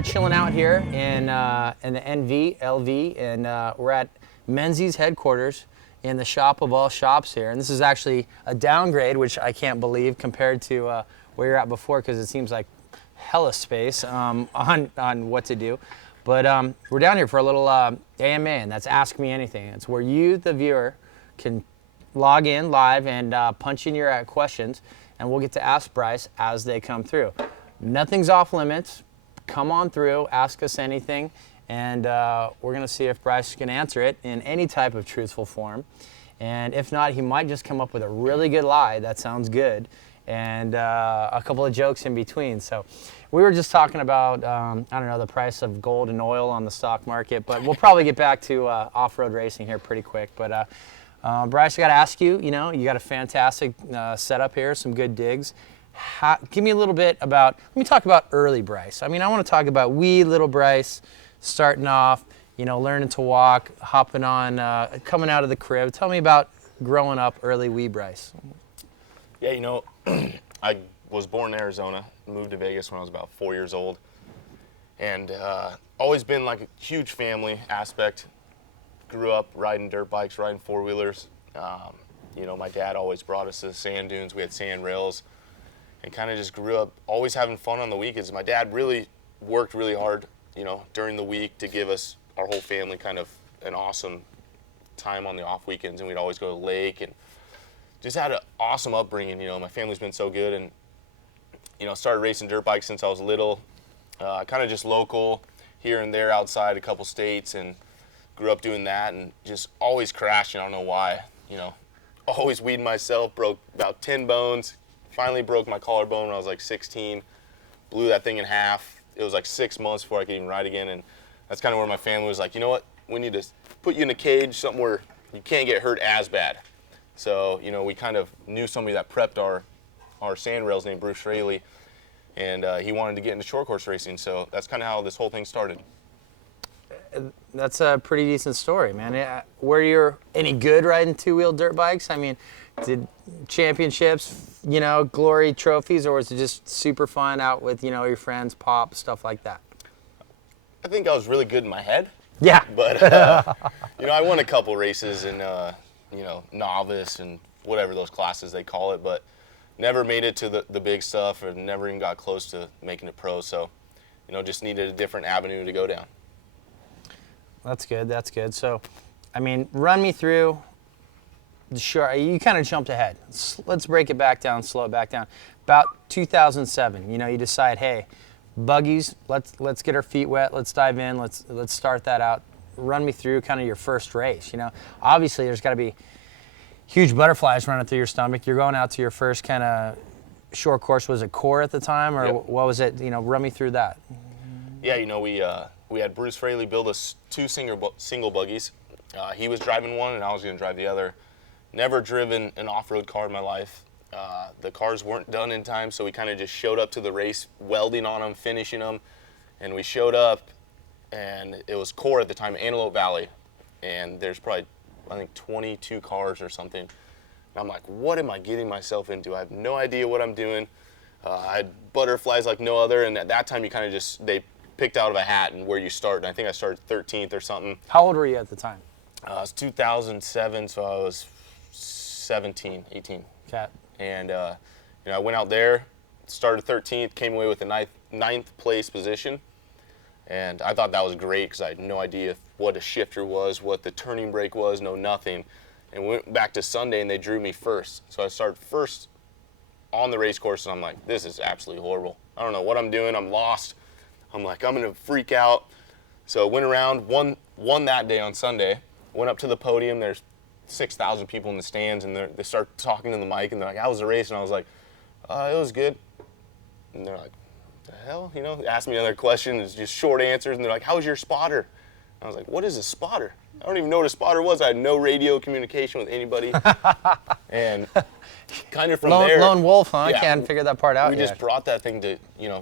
we're chilling out here in the LV, and we're at Menzies headquarters in the shop of all shops here. And this is actually a downgrade, which I can't believe compared to where you're at before, because it seems like hella space on what to do. But we're down here for a little AMA, and that's Ask Me Anything. It's where you, the viewer, can log in live and punch in your questions, and we'll get to ask Bryce as they come through. Nothing's off limits. Come on through, ask us anything, and we're going to see if Bryce can answer it in any type of truthful form. And if not, he might just come up with a really good lie that sounds good, and a couple of jokes in between. So we were just talking about, I don't know, the price of gold and oil on the stock market, but we'll probably get back to off-road racing here pretty quick. But Bryce, I got to ask you, you got a fantastic setup here, some good digs. Give me a little bit about, let me talk about early Bryce. I mean, I want to talk about wee little Bryce starting off, learning to walk, hopping on, coming out of the crib. Tell me about growing up early wee Bryce. Yeah, I was born in Arizona, moved to Vegas when I was about 4 years old, and always been like a huge family aspect. Grew up riding dirt bikes, riding four-wheelers. My dad always brought us to the sand dunes. We had sand rails, and kind of just grew up always having fun on the weekends. My dad really worked really hard, during the week to give us, our whole family, kind of an awesome time on the off weekends, and we'd always go to the lake, and just had an awesome upbringing. My family's been so good, and started racing dirt bikes since I was little, kind of just local here and there outside a couple states, and grew up doing that, and just always crashing. I don't know why, always weeding myself, broke about 10 bones, finally broke my collarbone when I was like 16, blew that thing in half. It was like 6 months before I could even ride again, and that's kind of where my family was like, you know what, we need to put you in a cage, something where you can't get hurt as bad. So, we kind of knew somebody that prepped our sand rails named Bruce Raley, and he wanted to get into short course racing, so that's kind of how this whole thing started. That's a pretty decent story, man. Were you any good riding two-wheel dirt bikes? I mean, did championships, glory trophies, or was it just super fun out with, your friends, pop, stuff like that? I think I was really good in my head. Yeah. But, I won a couple races in, novice and whatever those classes they call it, but never made it to the big stuff, or never even got close to making it pro. So, just needed a different avenue to go down. That's good. That's good. So, I mean, run me through. Sure, you kind of jumped ahead. Let's break it back down, slow it back down. About 2007, you decide, hey, buggies, let's get our feet wet. Let's dive in. Let's start that out. Run me through kind of your first race. Obviously there's got to be huge butterflies running through your stomach. You're going out to your first kind of short course. Was it core at the time, or Yep. What was it? Run me through that. Yeah, we had Bruce Raley build us two single buggies. He was driving one, and I was going to drive the other. Never driven an off-road car in my life. The cars weren't done in time, so we kind of just showed up to the race, welding on them, finishing them. And we showed up, and it was core at the time, Antelope Valley. And there's probably, I think, 22 cars or something. And I'm like, what am I getting myself into? I have no idea what I'm doing. I had butterflies like no other, and at that time you kind of just, they picked out of a hat and where you start. And I think I started 13th or something. How old were you at the time? It was 2007, so I was 17, 18. Okay. And I went out there, started 13th, came away with a ninth place position. And I thought that was great because I had no idea what a shifter was, what the turning brake was, nothing. And went back to Sunday, and they drew me first. So I started first on the race course, and I'm like, this is absolutely horrible. I don't know what I'm doing. I'm lost. I'm like, I'm going to freak out. So went around, won that day on Sunday, went up to the podium. There's 6,000 people in the stands, and they start talking to the mic, and they're like, how was the race? And I was like, it was good. And they're like, the hell? They asked me another question. It's just short answers, and they're like, how was your spotter? And I was like, what is a spotter? I don't even know what a spotter was. I had no radio communication with anybody. And kind of from there. Lone wolf, huh? Yeah, I can't figure that part out yet. We just brought that thing to,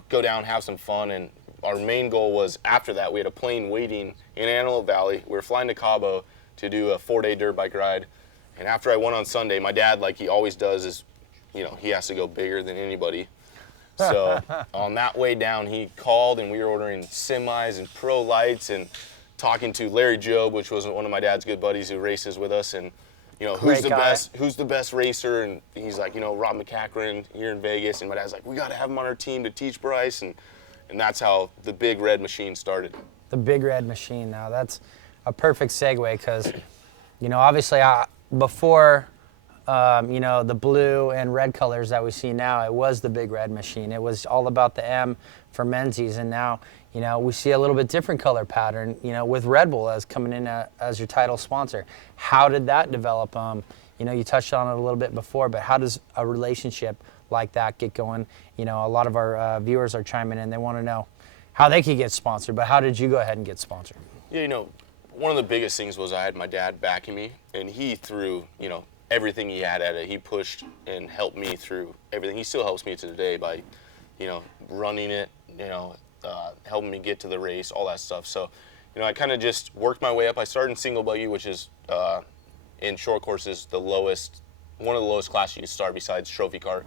go down, have some fun. And our main goal was, after that, we had a plane waiting in Antelope Valley. We were flying to Cabo to do a 4-day dirt bike ride. And after I won on Sunday, my dad, like he always does, is, he has to go bigger than anybody. So on that way down, he called, and we were ordering semis and pro lights and talking to Larry Jobe, which was one of my dad's good buddies who races with us, and who's the best racer, and he's like, Rob McCachran here in Vegas, and my dad's like, we got to have him on our team to teach Bryce, and that's how the Big Red Machine started. The Big Red Machine. Now that's a perfect segue, because obviously before the blue and red colors that we see now, it was the Big Red Machine. It was all about the M for Menzies, and now we see a little bit different color pattern, with Red Bull as coming in as your title sponsor. How did that develop? You touched on it a little bit before, but how does a relationship like that get going? A lot of our viewers are chiming in. They want to know how they could get sponsored, but how did you go ahead and get sponsored? Yeah, one of the biggest things was I had my dad backing me, and he threw, everything he had at it. He pushed and helped me through everything. He still helps me to today by, running it, helping me get to the race, all that stuff. So, I kind of just worked my way up. I started in single buggy, which is in short courses one of the lowest classes you could start besides trophy car.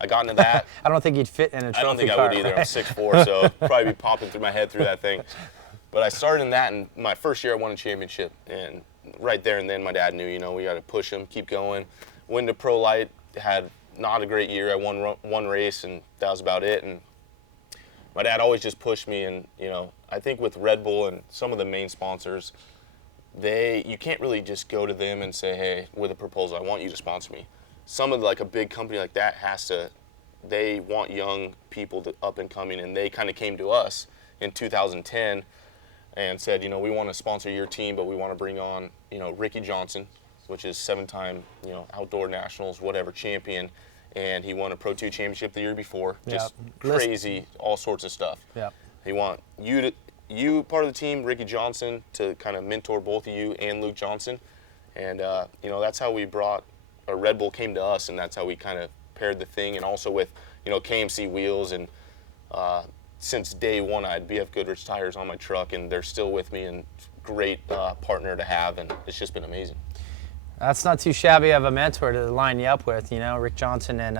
I got into that. I don't think you'd fit in a trophy car. I don't think I would either. I'm 6'4", so probably be popping through my head through that thing. But I started in that, and my first year I won a championship. And right there and then my dad knew, we got to push him, keep going. Went to Pro Light, had not a great year. I won one race, and that was about it. And my dad always just pushed me, and I think with Red Bull and some of the main sponsors, you can't really just go to them and say, hey, with a proposal, I want you to sponsor me. Some of a big company like that they want young people up and coming, and they kind of came to us in 2010 and said, we want to sponsor your team, but we want to bring on, Ricky Johnson, which is 7-time, outdoor nationals, whatever, champion. And he won a Pro 2 championship the year before. Just crazy, all sorts of stuff. Yeah. He want you part of the team, Ricky Johnson, to kind of mentor both of you and Luke Johnson. And, that's how Red Bull came to us, and that's how we kind of paired the thing. And also with, KMC wheels, and since day one, I had BF Goodrich tires on my truck, and they're still with me, and great partner to have, and it's just been amazing. That's not too shabby of a mentor to line you up with, Rick Johnson and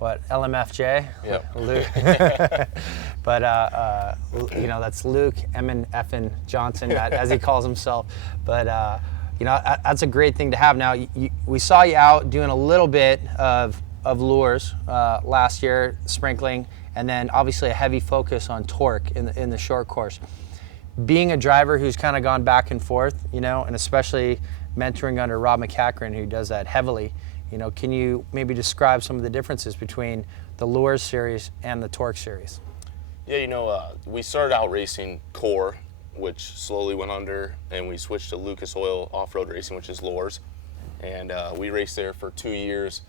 LMFJ? Yep. Luke. But, that's Luke Effin Johnson, as he calls himself. But, that's a great thing to have. Now, we saw you out doing a little bit of lures last year, sprinkling, and then obviously a heavy focus on torque in the short course. Being a driver who's kind of gone back and forth, and especially mentoring under Rob McCachran, who does that heavily, can you maybe describe some of the differences between the Lures series and the Torque series? Yeah, we started out racing Core, which slowly went under, and we switched to Lucas Oil off-road racing, which is Lures. And we raced there for 2 years.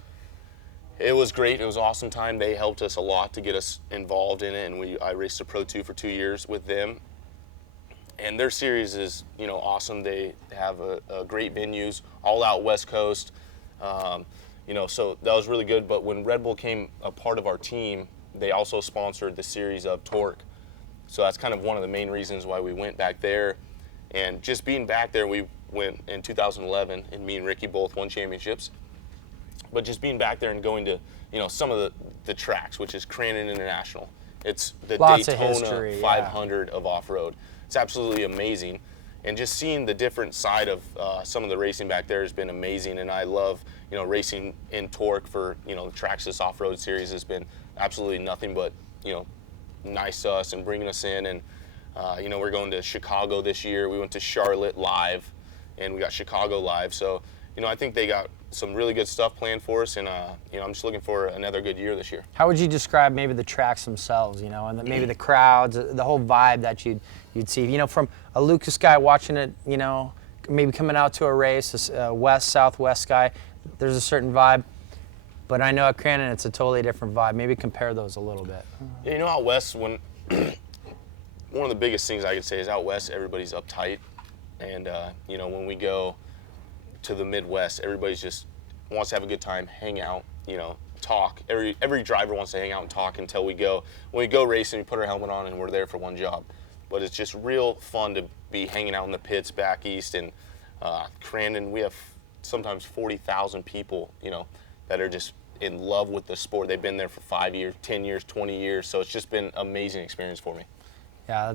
It was great. It was an awesome time. They helped us a lot to get us involved in it, and I raced the Pro 2 for 2 years with them. And their series is, awesome. They have a great venues, all out West Coast. So that was really good. But when Red Bull came a part of our team, they also sponsored the series of Torque. So that's kind of one of the main reasons why we went back there. And just being back there, we went in 2011, and me and Ricky both won championships. But just being back there and going to, some of the tracks, which is Cranon International. It's the Lots Daytona of history, 500 of off-road. It's absolutely amazing. And just seeing the different side of some of the racing back there has been amazing. And I love, racing in Torque for, the Traxxas off-road series has been absolutely nothing but, nice to us and bringing us in. And, we're going to Chicago this year. We went to Charlotte live, and we got Chicago live. So, I think they got some really good stuff planned for us, and I'm just looking for another good year this year. How would you describe maybe the tracks themselves, and maybe the crowds, the whole vibe that you'd see, from a Lucas guy watching it, maybe coming out to a race, west, southwest guy, there's a certain vibe. But I know at Cranon it's a totally different vibe. Maybe compare those a little bit. Yeah, out west, one of the biggest things I could say is out west, everybody's uptight. And, when we go to the Midwest, everybody's just wants to have a good time, hang out, talk. Every driver wants to hang out and talk until when we go racing, we put our helmet on and we're there for one job. But it's just real fun to be hanging out in the pits back east. And Cranon, we have sometimes 40,000 people, that are just in love with the sport. They've been there for 5 years, 10 years, 20 years. So it's just been an amazing experience for me. Yeah,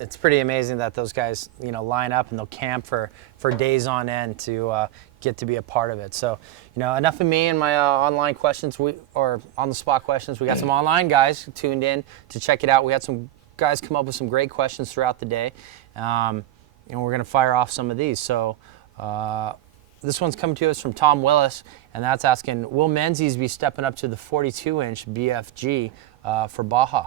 it's pretty amazing that those guys, line up and they'll camp for days on end to get to be a part of it. So, enough of me and my online questions, or on the spot questions. We got some online guys tuned in to check it out. We had some guys come up with some great questions throughout the day, and we're going to fire off some of these. So this one's coming to us from Tom Willis, and that's asking, will Menzies be stepping up to the 42-inch BFG for Baja?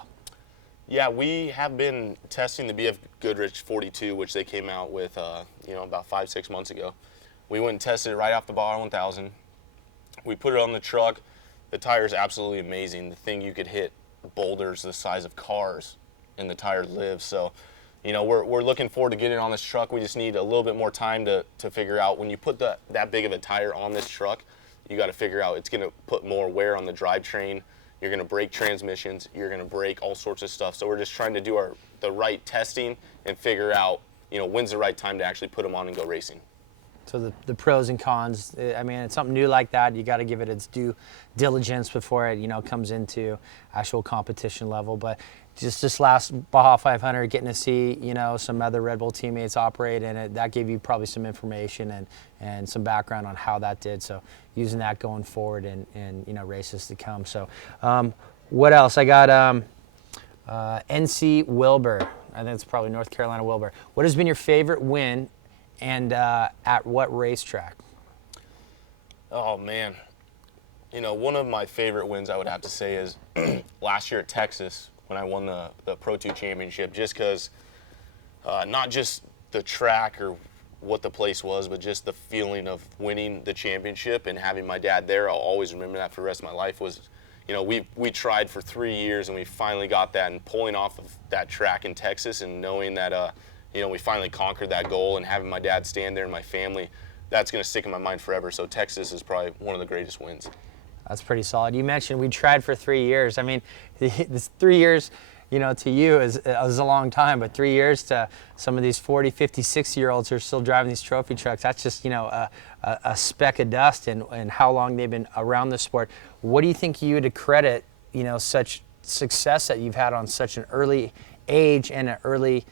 Yeah, we have been testing the BF Goodrich 42, which they came out with, about 5-6 months ago. We went and tested it right off the Baja 1000. We put it on the truck. The tire is absolutely amazing. The thing, you could hit boulders the size of cars, and the tire lives. So, we're looking forward to getting on this truck. We just need a little bit more time to figure out, when you put that big of a tire on this truck, you got to figure out it's going to put more wear on the drivetrain. You're going to break transmissions. You're going to break all sorts of stuff. So we're just trying to do the right testing and figure out, when's the right time to actually put them on and go racing. So the pros and cons. I mean, it's something new like that. You got to give it its due diligence before it, comes into actual competition level. But just this last Baja 500, getting to see, some other Red Bull teammates operate in it, that gave you probably some information and some background on how that did. So using that going forward in races to come. So what else? I got NC Wilbur. I think it's probably North Carolina Wilbur. What has been your favorite win, and at what racetrack? Oh, man. One of my favorite wins, I would have to say, is last year at Texas, when I won the Pro 2 championship, just because not just the track or what the place was, but just the feeling of winning the championship and having my dad there. I'll always remember that for the rest of my life. Was, we tried for 3 years and we finally got that, and pulling off of that track in Texas and knowing that, we finally conquered that goal, and having my dad stand there and my family, that's going to stick in my mind forever. So Texas is probably one of the greatest wins. That's pretty solid. You mentioned we tried for 3 years. I mean, this 3 years, to you is a long time, but 3 years to some of these 40, 50, 60-year-olds who are still driving these trophy trucks, that's just, a speck of dust in how long they've been around the sport. What do you think you would credit, such success that you've had on such an early age and an early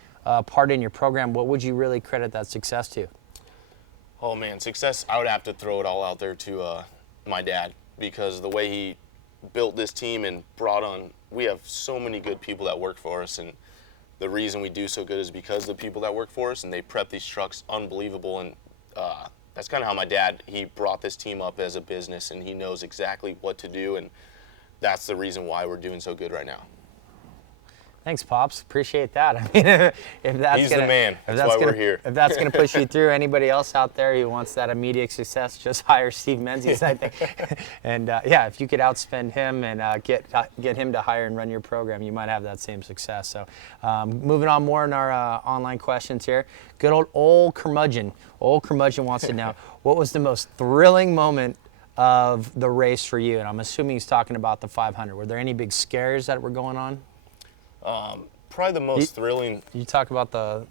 part in your program? What would you really credit that success to? Oh, man, success, I would have to throw it all out there to my dad, because the way he built this team and brought on, we have so many good people that work for us, and the reason we do so good is because of the people that work for us, and they prep these trucks unbelievable. And that's kind of how my dad, he brought this team up as a business, and he knows exactly what to do, and that's the reason why we're doing so good right now. Thanks, Pops. Appreciate that. I mean, if that's He's the man. That's why we're here. If that's going to push you through, anybody else out there who wants that immediate success, just hire Steve Menzies, I think. And if you could outspend him and get him to hire and run your program, you might have that same success. So moving on more in our online questions here. Good old curmudgeon. Old curmudgeon wants to know, what was the most thrilling moment of the race for you? And I'm assuming he's talking about the 500. Were there any big scares that were going on? Probably the most thrilling. You talk about the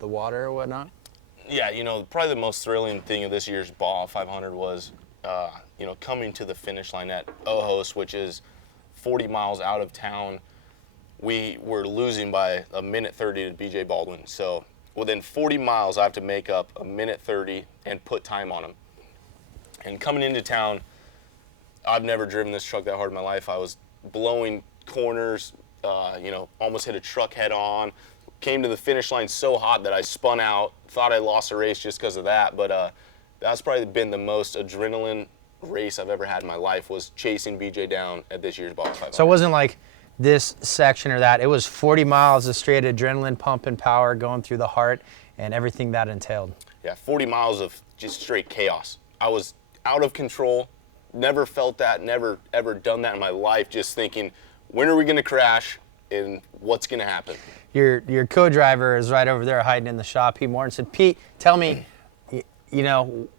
water or whatnot? Yeah, probably the most thrilling thing of this year's Baja 500 was, coming to the finish line at Ojos, which is 40 miles out of town. We were losing by 1:30 to BJ Baldwin. So within 40 miles, I have to make up 1:30 and put time on him. And coming into town, I've never driven this truck that hard in my life. I was blowing corners, almost hit a truck head on, came to the finish line so hot that I spun out, thought I lost a race just because of that. But that's probably been the most adrenaline race I've ever had in my life, was chasing BJ down at this year's Baja 500. So it wasn't like this section or that. It was 40 miles of straight adrenaline pumping power going through the heart and everything that entailed. Yeah, 40 miles of just straight chaos. I was out of control, never felt that, never ever done that in my life, just thinking, when are we going to crash and what's going to happen? Your co-driver is right over there hiding in the shop, Pete Morton. Said, Pete, tell me,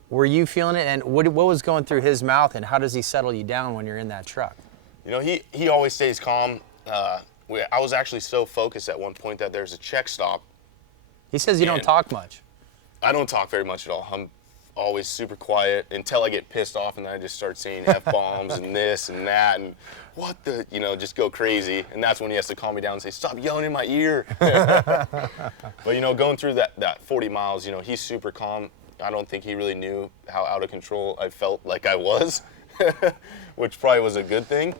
were you feeling it? And what was going through his mouth, and how does he settle you down when you're in that truck? He always stays calm. I was actually so focused at one point that there's a check stop. He says you don't talk much. I don't talk very much at all. I'm always super quiet until I get pissed off, and then I just start saying F-bombs and this and that and what the, just go crazy. And that's when he has to calm me down and say, stop yelling in my ear. But, going through that 40 miles, he's super calm. I don't think he really knew how out of control I felt like I was, which probably was a good thing.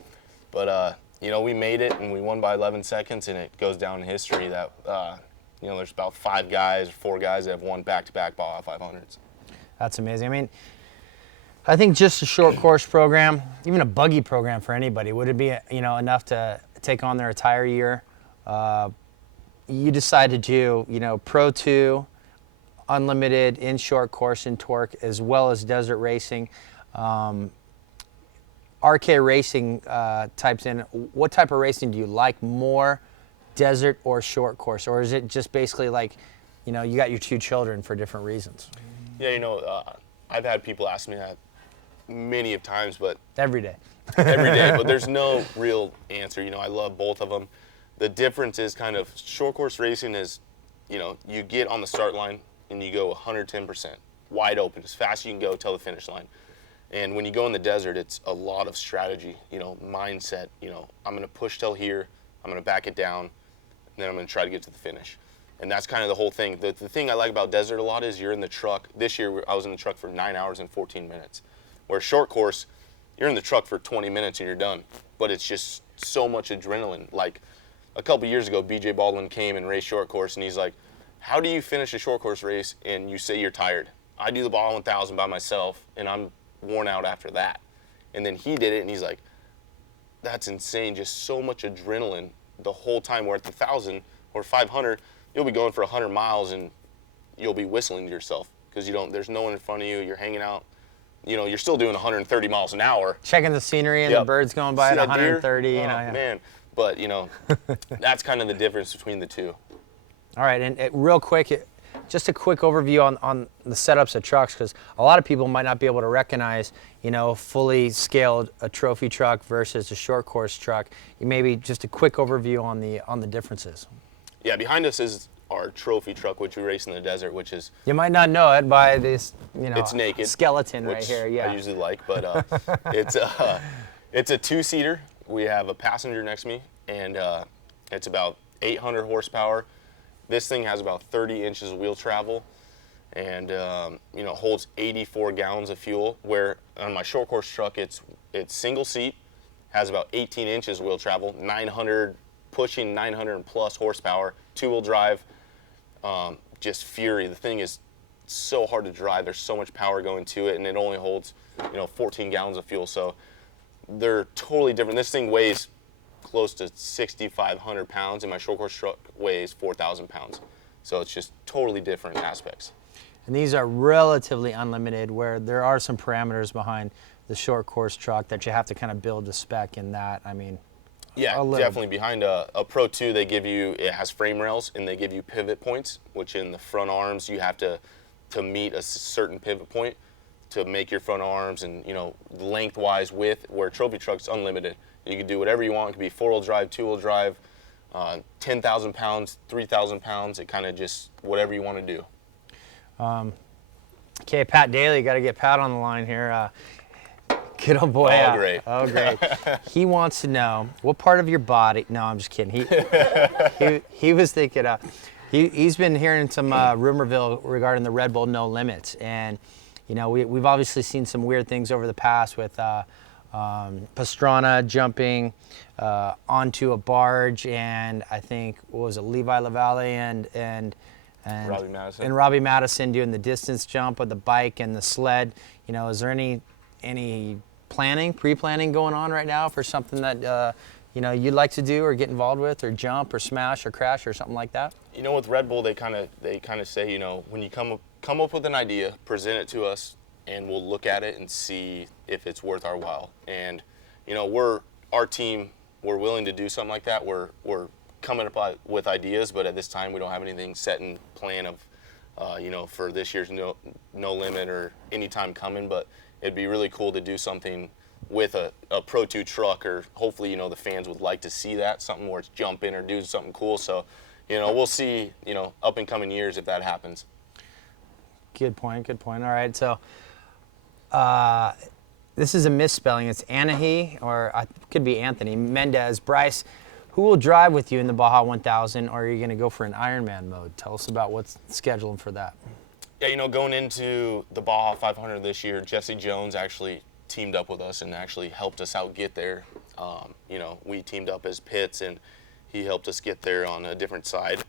But, we made it, and we won by 11 seconds, and it goes down in history that, there's about 4 guys that have won back-to-back Baja 500s. That's amazing. I mean, I think just a short course program, even a buggy program for anybody, would it be, enough to take on their entire year? You decided to do, Pro 2, unlimited in short course and torque, as well as desert racing. RK Racing types in, what type of racing do you like more, desert or short course? Or is it just basically like, you got your 2 children for different reasons? Yeah, I've had people ask me that many of times, but Every day, but there's no real answer. I love both of them. The difference is kind of short course racing is, you get on the start line and you go 110%, wide open, as fast as you can go till the finish line. And when you go in the desert, it's a lot of strategy, mindset. I'm going to push till here, I'm going to back it down, and then I'm going to try to get to the finish. And that's kind of the whole thing. The thing I like about desert a lot is you're in the truck. This year, I was in the truck for 9 hours and 14 minutes. Where short course, you're in the truck for 20 minutes and you're done. But it's just so much adrenaline. Like a couple years ago, BJ Baldwin came and raced short course, and he's like, how do you finish a short course race and you say you're tired? I do the Baja 1000 by myself, and I'm worn out after that. And then he did it, and he's like, that's insane. Just so much adrenaline the whole time. Where at the 1,000 or 500, you'll be going for 100 miles and you'll be whistling to yourself because there's no one in front of you. You're hanging out. You're still doing 130 miles an hour. Checking the scenery and the birds going by at 130. Deer? Man. But, that's kind of the difference between the two. All right, and real quick, just a quick overview on the setups of trucks, because a lot of people might not be able to recognize, fully scaled a trophy truck versus a short course truck. Maybe just a quick overview on the differences. Yeah, behind us is our trophy truck, which we race in the desert, which is... You might not know it by this, it's naked, skeleton right here. Yeah, I usually like, but it's a 2-seater. We have a passenger next to me, and it's about 800 horsepower. This thing has about 30 inches of wheel travel, and holds 84 gallons of fuel. Where on my short course truck, it's single seat, has about 18 inches of wheel travel, 900 pushing 900 plus horsepower, 2-wheel drive, just fury. The thing is so hard to drive. There's so much power going to it, and it only holds 14 gallons of fuel. So they're totally different. This thing weighs close to 6,500 pounds, and my short course truck weighs 4,000 pounds. So it's just totally different aspects. And these are relatively unlimited, where there are some parameters behind the short course truck that you have to kind of build to spec in that. I mean, yeah, definitely. Behind a Pro 2, it has frame rails, and they give you pivot points, which in the front arms you have to meet a certain pivot point to make your front arms, and lengthwise width, where trophy truck's unlimited. You can do whatever you want. It could be 4-wheel drive, 2-wheel drive, 10,000 pounds, 3,000 pounds. It kind of just whatever you want to do. Okay, Pat Daly, got to get Pat on the line here. Good old boy. Oh, great. Oh, great. He wants to know what part of your body. No, I'm just kidding. He was thinking. He's been hearing some rumorville regarding the Red Bull No Limits, and we've obviously seen some weird things over the past with Pastrana jumping onto a barge, and I think what was it, Levi Lavalle and Robbie Madison doing the distance jump with the bike and the sled. Is there any pre-planning going on right now for something that you'd like to do or get involved with, or jump or smash or crash or something like that? With Red Bull, they kind of say, when you come up with an idea, present it to us, and we'll look at it and see if it's worth our while. And our team, we're willing to do something like that. We're coming up with ideas, but at this time we don't have anything set in plan of for this year's no limit or any time coming. But it'd be really cool to do something with a Pro 2 truck, or hopefully the fans would like to see that, something where it's jumping or do something cool. So we'll see up in coming years if that happens. Good point. Good point. All right. So this is a misspelling. It's Anahi, or could be Anthony Mendez. Bryce, who will drive with you in the Baja 1000, or are you going to go for an Ironman mode? Tell us about what's scheduled for that. Yeah, going into the Baja 500 this year, Jesse Jones actually teamed up with us and actually helped us out get there. We teamed up as pits, and he helped us get there on a different side.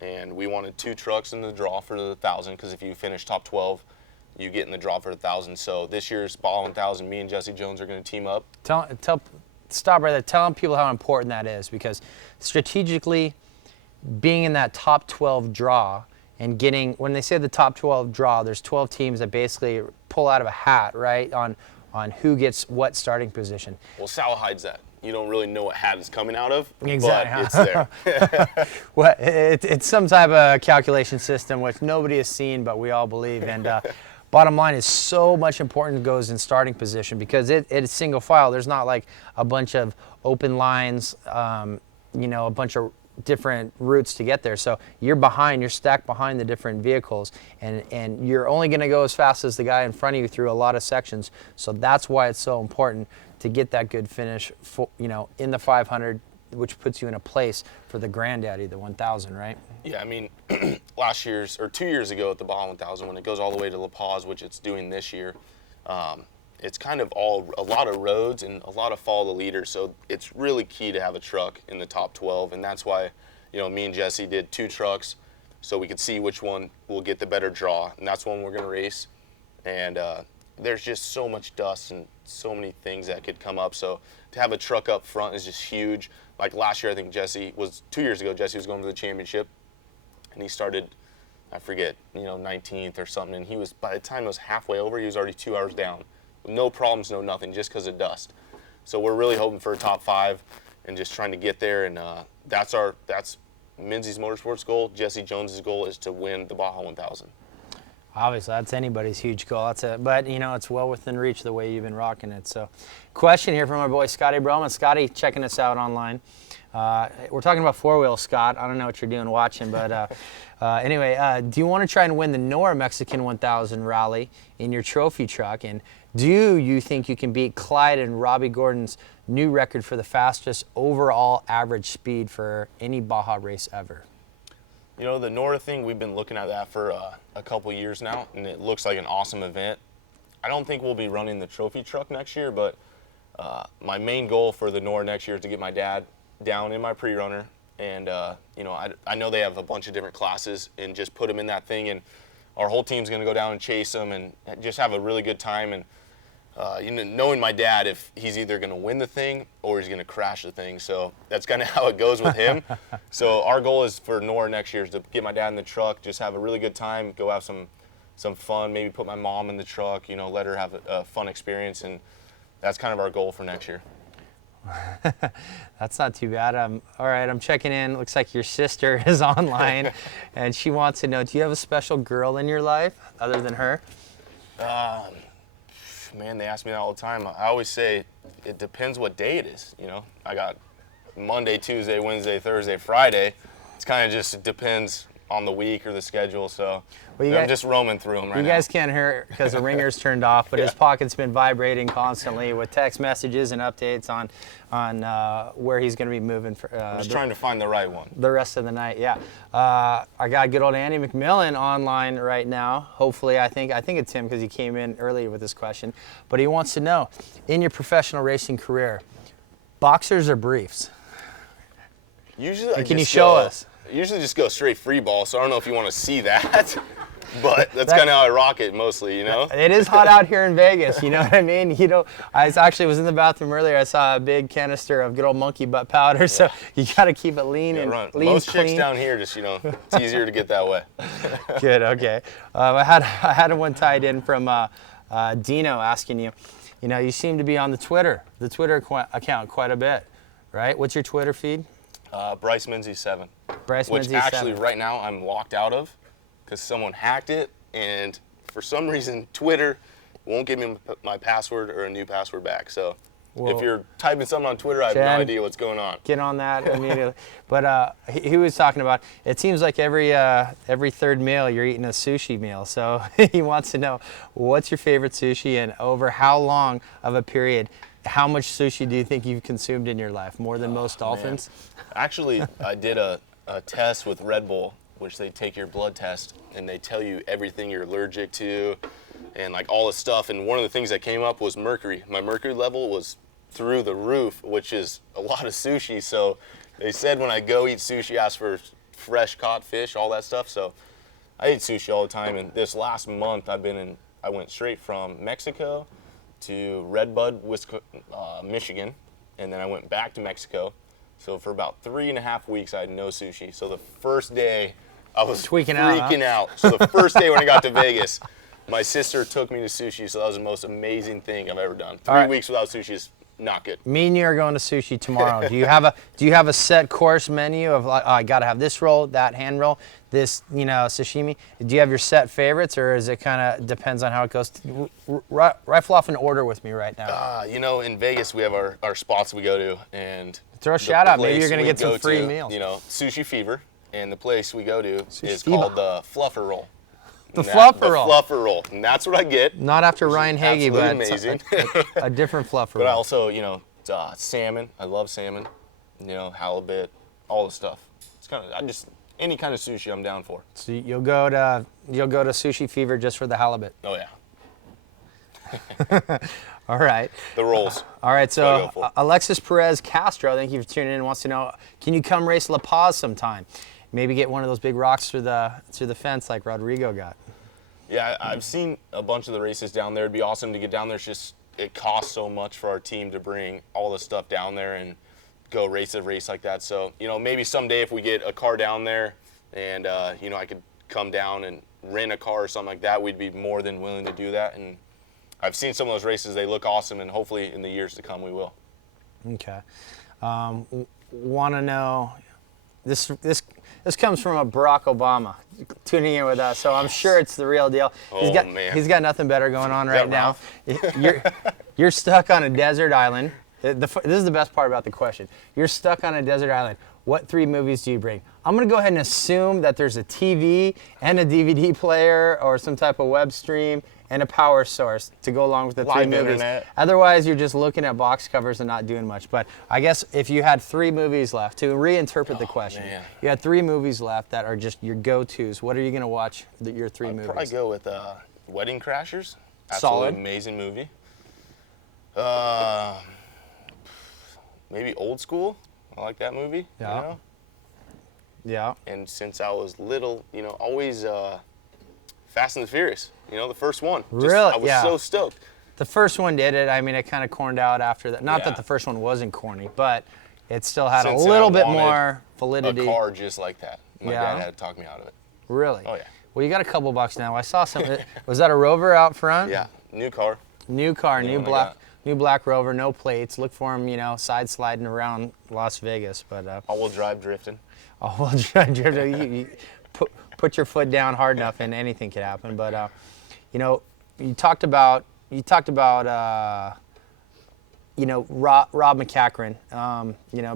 And we wanted 2 trucks in the draw for the 1,000, because if you finish top 12, you get in the draw for the 1,000. So this year's Baja 1000, me and Jesse Jones are going to team up. Stop right there. Tell people how important that is, because strategically, being in that top 12 draw and getting, when they say the top 12 draw, there's 12 teams that basically pull out of a hat, right, on who gets what starting position. Well, Sal hides that. You don't really know what hat it's coming out of, exactly. But it's there. Well, it's some type of calculation system which nobody has seen, but we all believe. And bottom line is so much important goes in starting position, because it's single file. There's not like a bunch of open lines, a bunch of different routes to get there. So you're stacked behind the different vehicles, and you're only going to go as fast as the guy in front of you through a lot of sections. So that's why it's so important to get that good finish, in the 500, which puts you in a place for the granddaddy, the 1000, right? Yeah, I mean, 2 years ago at the Baja 1000, when it goes all the way to La Paz, which it's doing this year, it's kind of a lot of roads and a lot of follow the leader. So it's really key to have a truck in the top 12. And that's why, me and Jesse did 2 trucks so we could see which one will get the better draw. And that's one we're going to race. And there's just so much dust and so many things that could come up. So to have a truck up front is just huge. Like last year, I think 2 years ago, Jesse was going to the championship. And he started, I forget, 19th or something. And he was, by the time it was halfway over, he was already 2 hours down. No problems, no nothing, just because of dust. So we're really hoping for a top 5 and just trying to get there. And that's Menzies Motorsports' goal. Jesse Jones's goal is to win the Baja 1000. Obviously, that's anybody's huge goal. But it's well within reach the way you've been rocking it. So, question here from our boy Scotty Broman. Scotty, checking us out online. We're talking about four-wheel, Scott. I don't know what you're doing watching, but anyway, do you want to try and win the Nora Mexican 1000 Rally in your trophy truck? And do you think you can beat Clyde and Robbie Gordon's new record for the fastest overall average speed for any Baja race ever? The Nora thing, we've been looking at that for a couple years now, and it looks like an awesome event. I don't think we'll be running the trophy truck next year, but my main goal for the Nora next year is to get my dad down in my pre-runner. And, I know they have a bunch of different classes, and just put him in that thing, and our whole team's going to go down and chase him and just have a really good time. And, knowing my dad, if he's either going to win the thing or he's going to crash the thing. So that's kind of how it goes with him. So our goal is for Nora next year is to get my dad in the truck, just have a really good time, go have some fun, maybe put my mom in the truck, let her have a fun experience. And that's kind of our goal for next year. That's not too bad. All right, I'm checking in. Looks like your sister is online, and she wants to know, do you have a special girl in your life other than her? Man, they ask me that all the time. I always say it depends what day it is. I got Monday, Tuesday, Wednesday, Thursday, Friday. It's kind of just depends on the week or the schedule. So I'm just roaming through them right now. You guys can't hear it because the ringer's turned off, but his pocket's been vibrating constantly with text messages and updates on where he's going to be moving. I'm just trying to find the right one. The rest of the night, yeah. I got good old Andy McMillan online right now. Hopefully, I think it's him because he came in earlier with this question. But he wants to know, in your professional racing career, boxers or briefs? Usually, can you show us? Usually just go straight free ball, so I don't know if you want to see that. But that's kind of how I rock it mostly, It is hot out here in Vegas, you know what I mean? I actually was in the bathroom earlier. I saw a big canister of good old monkey butt powder, so you got to keep it lean and lean. Most clean. chicks down here just, it's easier to get that way. Good, okay. I had one tied in from Dino asking you, you seem to be on the Twitter account quite a bit, right? What's your Twitter feed? Bryce Menzies 7. Bryce Menzies 7. Which actually 7. right now I'm locked out of because someone hacked it, and for some reason Twitter won't give me my password or a new password back. So If you're typing something on Twitter, I have Jen, no idea what's going on. Get on that immediately. But he was talking about, it seems like every third meal you're eating a sushi meal. So he wants to know, what's your favorite sushi and over how long of a period? How much sushi do you think you've consumed in your life? More than most dolphins? Man. Actually, I did a test with Red Bull, which they take your blood test and they tell you everything you're allergic to and like all this stuff. And one of the things that came up was mercury. My mercury level was through the roof, which is a lot of sushi. So they said when I go eat sushi, ask for fresh caught fish, all that stuff. So I eat sushi all the time. And this last month I went straight from Mexico to Red Bud, Michigan. And then I went back to Mexico. So for about 3.5 weeks, I had no sushi. So the first day I was freaking out. So the first day when I got to Vegas, my sister took me to sushi. So that was the most amazing thing I've ever done. 3 weeks without sushi is not good. Me and you are going to sushi tomorrow. Do you have a set course menu of like, oh, I got to have this roll, that hand roll, this, sashimi? Do you have your set favorites, or is it kind of depends on how it goes? Rifle off an order with me right now. In Vegas we have our spots we go to, and throw a shout out. Maybe you're going to get some free meals. Sushi Fever, and the place we go to is called the Fluffer Roll. The fluffer roll. The fluffer roll, and that's what I get. Not after Ryan Hagee, but amazing. a different fluffer roll. But also, salmon. I love salmon. Halibut, all the stuff. It's any kind of sushi I'm down for. So you'll go to Sushi Fever just for the halibut. Oh yeah. All right. The rolls. All right. So Alexis Perez Castro, thank you for tuning in. Wants to know, can you come race La Paz sometime? Maybe get one of those big rocks through the fence like Rodrigo got. Yeah, I've seen a bunch of the races down there. It'd be awesome to get down there. It's just it costs so much for our team to bring all the stuff down there and go race a race like that. So maybe someday if we get a car down there and I could come down and rent a car or something like that, we'd be more than willing to do that. And I've seen some of those races; they look awesome, and hopefully in the years to come we will. Okay. Want to know this comes from a Barack Obama tuning in with us, so I'm sure it's the real deal. Man. He's got nothing better going on right now. Ralph? You're stuck on a desert island. This is the best part about the question. You're stuck on a desert island. What 3 movies do you bring? I'm going to go ahead and assume that there's a TV and a DVD player or some type of web stream and a power source to go along with the 3 movies. Internet. Otherwise, you're just looking at box covers and not doing much. But I guess if you had 3 movies left, to reinterpret the question, you had 3 movies left that are just your go-tos. What are you going to watch your 3 movies? I'd probably go with Wedding Crashers. Solid. Absolutely amazing movie. Maybe Old School. I like that movie. Yeah. Yeah. And since I was little, always Fast and the Furious. The first one. Really? I was so stoked. The first one did it. I mean, it kind of corned out after that. Not that the first one wasn't corny, but it still had a little bit more validity. A car just like that. My dad had to talk me out of it. Really? Oh, yeah. Well, you got a couple bucks now. I saw some. Was that a Rover out front? Yeah. New car. New black Rover, no plates. Look for him, side sliding around Las Vegas. But all-wheel drive drifting. All-wheel drive drifting. You put your foot down hard enough, and anything could happen. But you talked about Rob McCachran.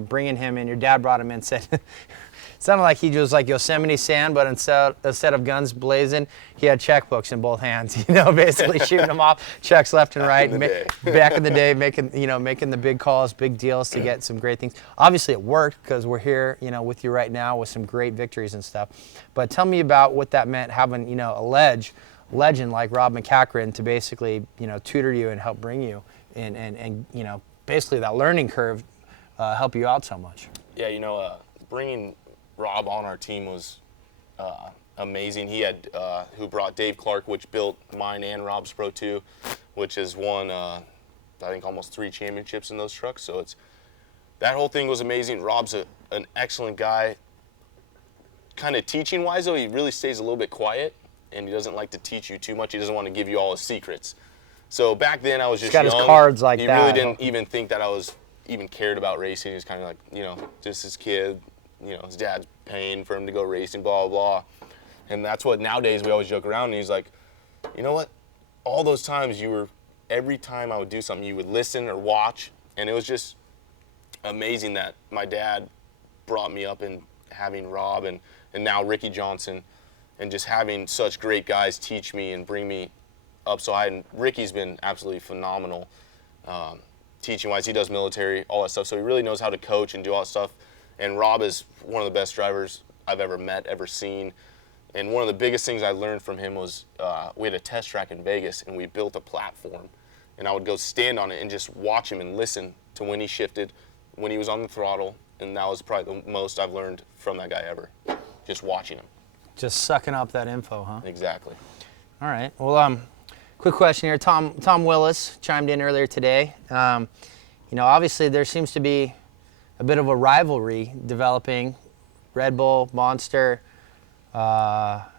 Bringing him in. Your dad brought him in. Said it sounded like he was like Yosemite Sam, but instead of guns blazing, he had checkbooks in both hands. Basically shooting them off, checks left and right. Back in the day, making the big calls, big deals to get some great things. Obviously, it worked because we're here, with you right now with some great victories and stuff. But tell me about what that meant, having a legend like Rob McCachran to basically tutor you and help bring you and basically that learning curve help you out so much. Yeah, bringing Rob on our team was amazing. He had who brought Dave Clark, which built mine and Rob's Pro 2, which has won I think almost 3 championships in those trucks. So that whole thing was amazing. Rob's an excellent guy. Kind of teaching wise though, he really stays a little bit quiet and he doesn't like to teach you too much. He doesn't want to give you all his secrets. So back then I was just young. He's got his cards like he that. He really didn't even think that I was even cared about racing. He was kind of like, just his kid. His dad's paying for him to go racing, blah, blah, blah. And that's what nowadays we always joke around. And he's like, you know what? All those times every time I would do something, you would listen or watch And it was just amazing that my dad brought me up in having Rob and now Ricky Johnson, and just having such great guys teach me and bring me up. So Ricky's been absolutely phenomenal teaching-wise. He does military, all that stuff, so he really knows how to coach and do all that stuff. And Rob is one of the best drivers I've ever met, ever seen. And one of the biggest things I learned from him was we had a test track in Vegas, and we built a platform. And I would go stand on it and just watch him and listen to when he shifted, when he was on the throttle. And that was probably the most I've learned from that guy ever, just watching him. Just sucking up that info, huh? Exactly. All right. Well, quick question here. Tom Willis chimed in earlier today. Obviously there seems to be a bit of a rivalry developing. Red Bull, Monster, Bryce,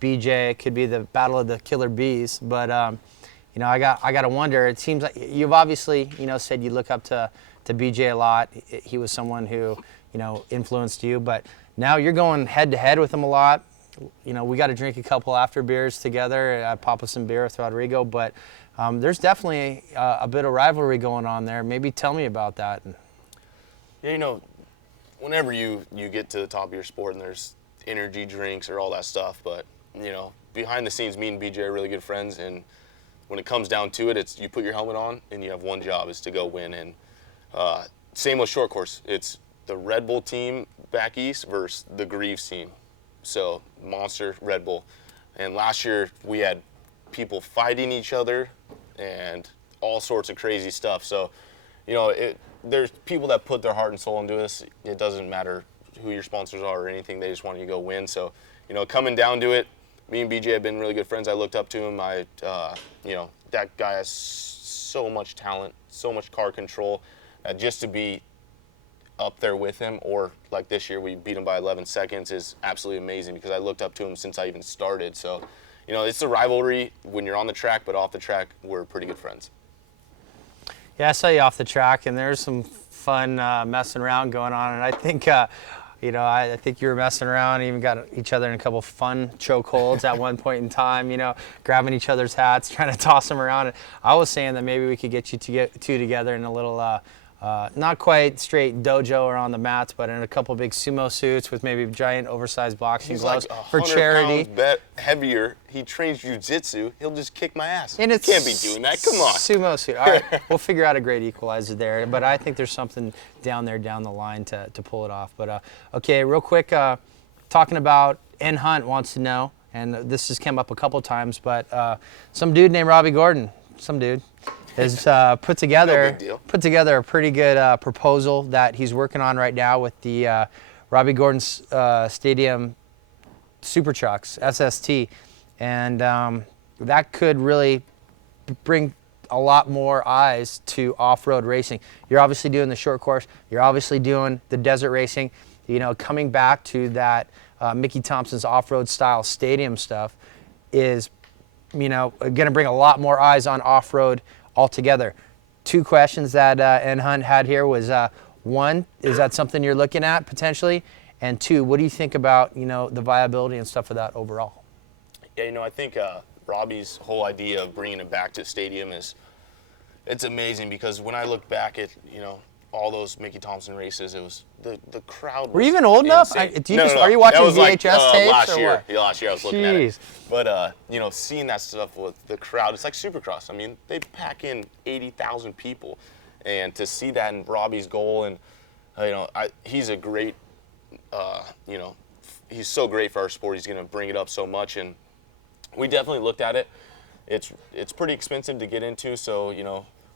BJ. It could be the battle of the killer bees. But I got to wonder. It seems like you've obviously said you look up to BJ a lot. He was someone who influenced you, but now you're going head to head with him a lot. We got to drink a couple after beers together. I pop us some beer with Rodrigo, but there's definitely a bit of rivalry going on there. Maybe tell me about that. Yeah, whenever you get to the top of your sport and there's energy drinks or all that stuff, but behind the scenes, me and BJ are really good friends, and when it comes down to it, it's you put your helmet on and you have one job, is to go win. And same with short course. It's the Red Bull team back east versus the Greaves team. So Monster, Red Bull. And last year we had people fighting each other and all sorts of crazy stuff. So, there's people that put their heart and soul into this. It doesn't matter who your sponsors are or anything. They just want you to go win. So, coming down to it, me and BJ have been really good friends. I looked up to him. That guy has so much talent, so much car control. Just to be up there with him, or like this year we beat him by 11 seconds, is absolutely amazing, because I looked up to him since I even started. So, it's a rivalry when you're on the track, but off the track, we're pretty good friends. Yeah, I saw you off the track, and there's some fun messing around going on, and I think, I think you were messing around, even got each other in a couple fun chokeholds at one point in time, grabbing each other's hats, trying to toss them around. And I was saying that maybe we could get you two together in a little not quite straight dojo or on the mats, but in a couple big sumo suits with maybe giant oversized boxing gloves for charity. He's like 100 pounds heavier. He trains jiu-jitsu. He'll just kick my ass. And you can't be doing that. Come on. Sumo suit. All right, we'll figure out a great equalizer there. But I think there's something down the line to pull it off. But okay, real quick, talking about N Hunt wants to know, and this has come up a couple times, but some dude named Robbie Gordon, has put together a pretty good proposal that he's working on right now with the Robbie Gordon's Stadium Super Trucks, SST, and that could really bring a lot more eyes to off-road racing. You're obviously doing the short course, you're obviously doing the desert racing, coming back to that Mickey Thompson's off-road style stadium stuff is, going to bring a lot more eyes on off-road altogether. Two questions that N Hunt had here was, one, is that something you're looking at potentially? And two, what do you think about, the viability and stuff of that overall? Yeah, I think Robbie's whole idea of bringing it back to stadium it's amazing, because when I look back at, all those Mickey Thompson races, it was the crowd. Were you even old enough? Are you watching VHS tapes last or year? what? Yeah, last year I was looking at it. But seeing that stuff with the crowd, it's like Supercross. I mean, they pack in 80,000 people, and to see that in Robbie's goal, and he's a great, he's so great for our sport. He's going to bring it up so much, and we definitely looked at it. It's pretty expensive to get into, so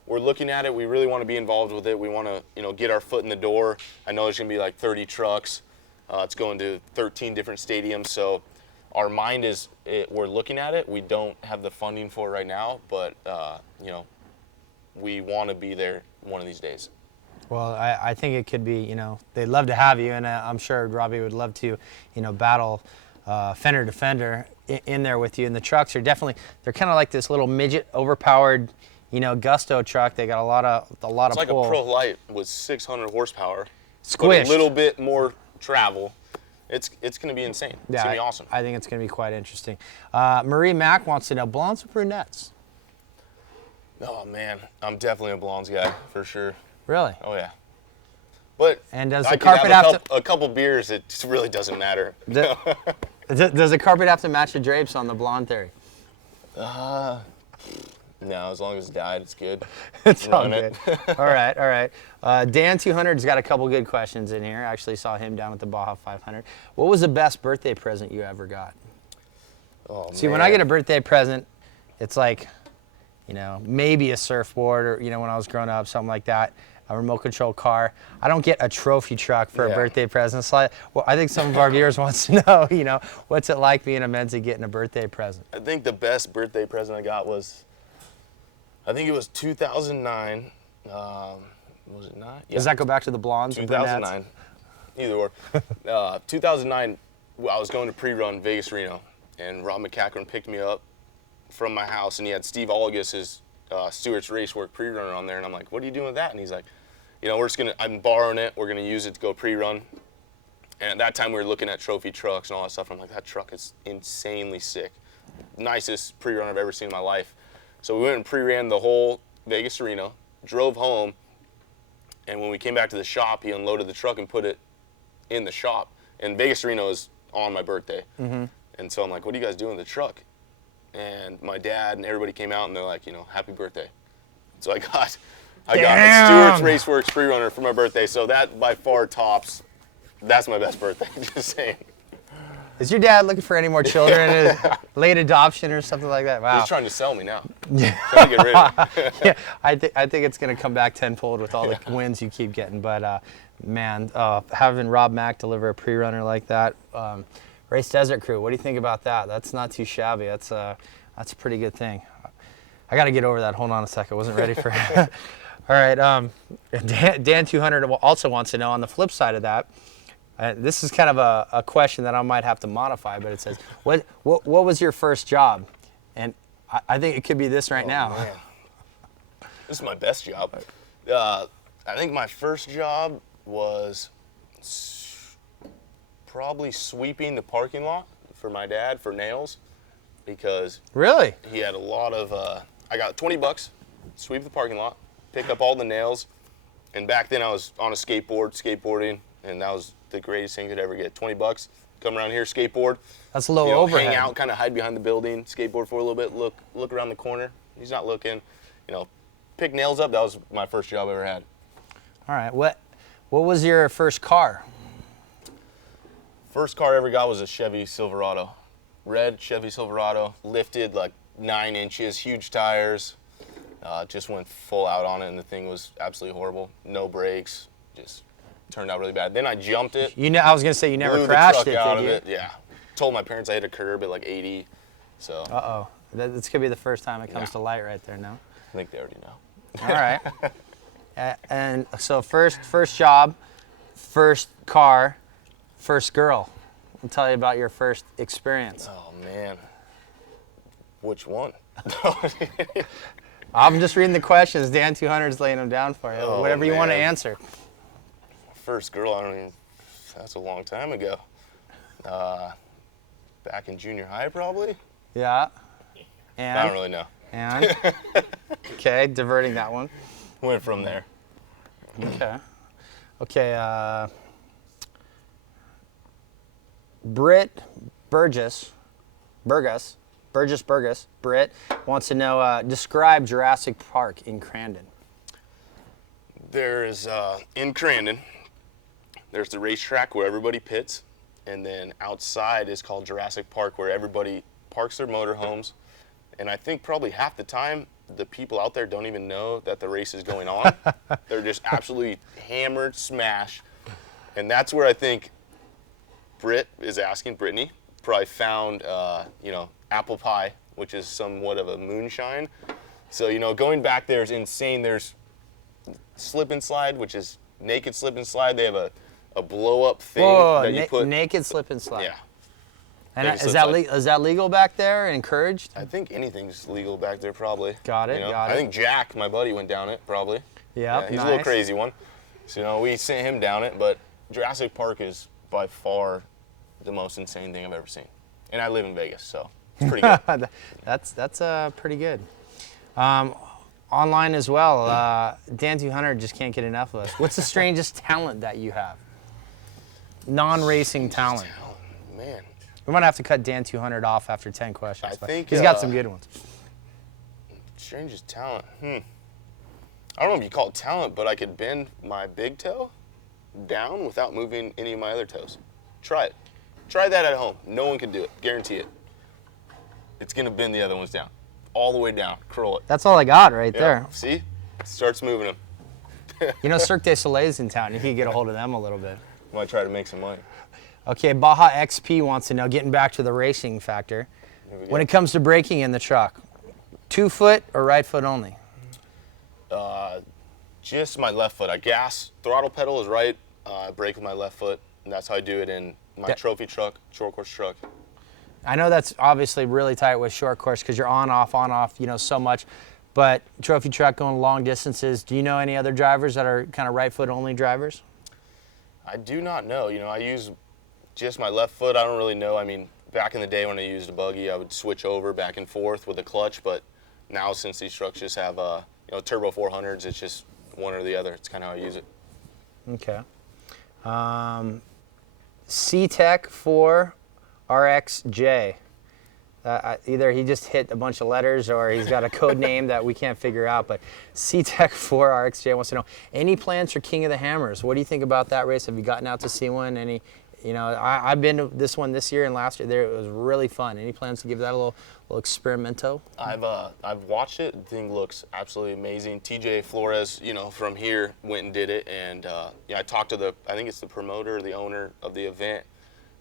we're looking at it. We really want to be involved with it. We want to, get our foot in the door. I know there's going to be like 30 trucks. It's going to 13 different stadiums. So our mind is, we're looking at it. We don't have the funding for it right now, but, we want to be there one of these days. Well, I think it could be, they'd love to have you, and I'm sure Robbie would love to, battle fender to fender in there with you. And the trucks are definitely, they're kind of like this little midget overpowered, Gusto truck. They got a lot of pull. It's like a Pro Light with 600 horsepower. Squished. But a little bit more travel. It's going to be insane. It's going to be awesome. I think it's going to be quite interesting. Marie Mack wants to know, blondes or brunettes? Oh man, I'm definitely a blondes guy for sure. Really? Oh yeah. But And does I the could carpet have a couple beers, it just really doesn't matter. Does the carpet have to match the drapes on the blonde theory? No, as long as it's dyed, it's good. It's all Run good. it. All right, all right. Dan 200's got a couple good questions in here. I actually saw him down at the Baja 500. What was the best birthday present you ever got? Oh, See, man. when I get a birthday present, it's like, you know, maybe a surfboard or, you know, when I was growing up, something like that, a remote control car. I don't get a trophy truck for a birthday present. So well, I think some of our viewers wants to know, you know, what's it like being a Menzie getting a birthday present? I think the best birthday present I got was, I think it was 2009. Was it not? Yeah. Does that go back to the blondes? 2009. Either or. 2009, I was going to pre-run Vegas-Reno, and Rob McCachran picked me up from my house, and he had Steve Olgus' Stewart's Racework pre-runner on there, and I'm like, what are you doing with that? And he's like, you know, I'm borrowing it, we're gonna use it to go pre-run. And at that time we were looking at trophy trucks and all that stuff. I'm like, that truck is insanely sick. Nicest pre-run I've ever seen in my life. So we went and pre-ran the whole Vegas to Reno, drove home, and when we came back to the shop, he unloaded the truck and put it in the shop. And Vegas to Reno is on my birthday. Mm-hmm. And so I'm like, what are you guys doing with the truck? And my dad and everybody came out and they're like, you know, happy birthday. So I got a Stewart's Raceworks pre-runner for my birthday. So that by far tops, that's my best birthday, just saying. Is your dad looking for any more children? Is late adoption or something like that? Wow. He's trying to sell me now. Trying to get rid of me. Yeah, I think it's going to come back tenfold with all the wins you keep getting. But man, having Rob Mack deliver a pre-runner like that, Race Desert Crew, what do you think about that? That's not too shabby. That's a pretty good thing. I got to get over that. Hold on a second. I wasn't ready for it. All right. Dan 200 also wants to know, on the flip side of that, this is kind of a question that I might have to modify, but it says, what was your first job? And I think it could be this right now. Man. This is my best job. I think my first job was probably sweeping the parking lot for my dad for nails, because Really? he had a lot of, I got $20, sweep the parking lot, pick up all the nails, and back then I was on a skateboarding, and that was the greatest thing to ever get. $20, come around here, skateboard. That's low you know, overhead. hang out, kind of hide behind the building, skateboard for a little bit, look around the corner. He's not looking, you know, pick nails up. That was my first job I ever had. All right. What was your first car? First car I ever got was a Chevy Silverado. Red Chevy Silverado, lifted like 9 inches, huge tires. Just went full out on it, and the thing was absolutely horrible. No brakes, just turned out really bad. Then I jumped it. I was gonna say you never blew crashed the it, truck out did of you? it. Yeah. Told my parents I hit a curb at like 80. So Uh-oh. That's gonna be the first time it comes to light right there now. I think they already know. All right. And so first job, first car, first girl. I'll tell you about your first experience. Oh man. Which one? I'm just reading the questions. Dan 200's laying them down for you. Oh, Whatever you want to man. answer. First girl, that's a long time ago. Back in junior high probably? Yeah. And I don't really know. And okay, diverting that one. Went from there. Okay. Okay. Britt Burgess, Britt wants to know, describe Jurassic Park in Crandon. There's, in Crandon, there's the racetrack where everybody pits, and then outside is called Jurassic Park, where everybody parks their motorhomes. And I think probably half the time, the people out there don't even know that the race is going on. They're just absolutely hammered, smashed. And that's where I think Brittany probably found, apple pie, which is somewhat of a moonshine. So, going back there is insane. There's slip and slide, which is naked slip and slide. They have a blow up thing that you put. Naked slip and slide. Yeah. And Naked is slip slide. that legal back there? Encouraged? I think anything's legal back there, probably. Got it. Got it. I think Jack, my buddy, went down it, probably. Yeah, he's nice. a little crazy one. So, we sent him down it, but Jurassic Park is by far the most insane thing I've ever seen. And I live in Vegas, so it's pretty good. That's pretty good. On online as well. Dan 200 just can't get enough of us. What's the strangest talent that you have? Non-racing talent. Man. We might have to cut Dan 200 off after 10 questions. I think he's got some good ones. Strangest talent. I don't know if you call it talent, but I could bend my big toe down without moving any of my other toes. Try it. Try that at home. No one can do it. Guarantee it. It's going to bend the other ones down. All the way down. Curl it. That's all I got right there. See? Starts moving them. You know, Cirque du Soleil's in town. You can get a hold of them a little bit. Might try to make some money. Okay, Baja XP wants to know, getting back to the racing factor, when it comes to braking in the truck, 2 foot or right foot only? Just my left foot. I gas, throttle pedal is right, I brake with my left foot, and that's how I do it in my trophy truck, short course truck. I know that's obviously really tight with short course because you're on, off, you know, so much. But trophy truck going long distances, do you know any other drivers that are kind of right foot only drivers? I do not know. You know, I use just my left foot. I don't really know. I mean, back in the day when I used a buggy, I would switch over back and forth with the clutch. But now since these trucks just have, you know, turbo 400s, it's just one or the other. It's kind of how I use it. Okay. C-Tech 4 RXJ. Either he just hit a bunch of letters or he's got a code name that we can't figure out, but C-Tech 4 RXJ wants to know, any plans for King of the Hammers? What do you think about that race? Have you gotten out to see one? Any, you know, I've been to this one this year and last year. There, it was really fun. Any plans to give that a little experimento? I've watched it. The thing looks absolutely amazing. TJ Flores, you know, from here went and did it, and yeah, I talked to I think it's the promoter, the owner of the event.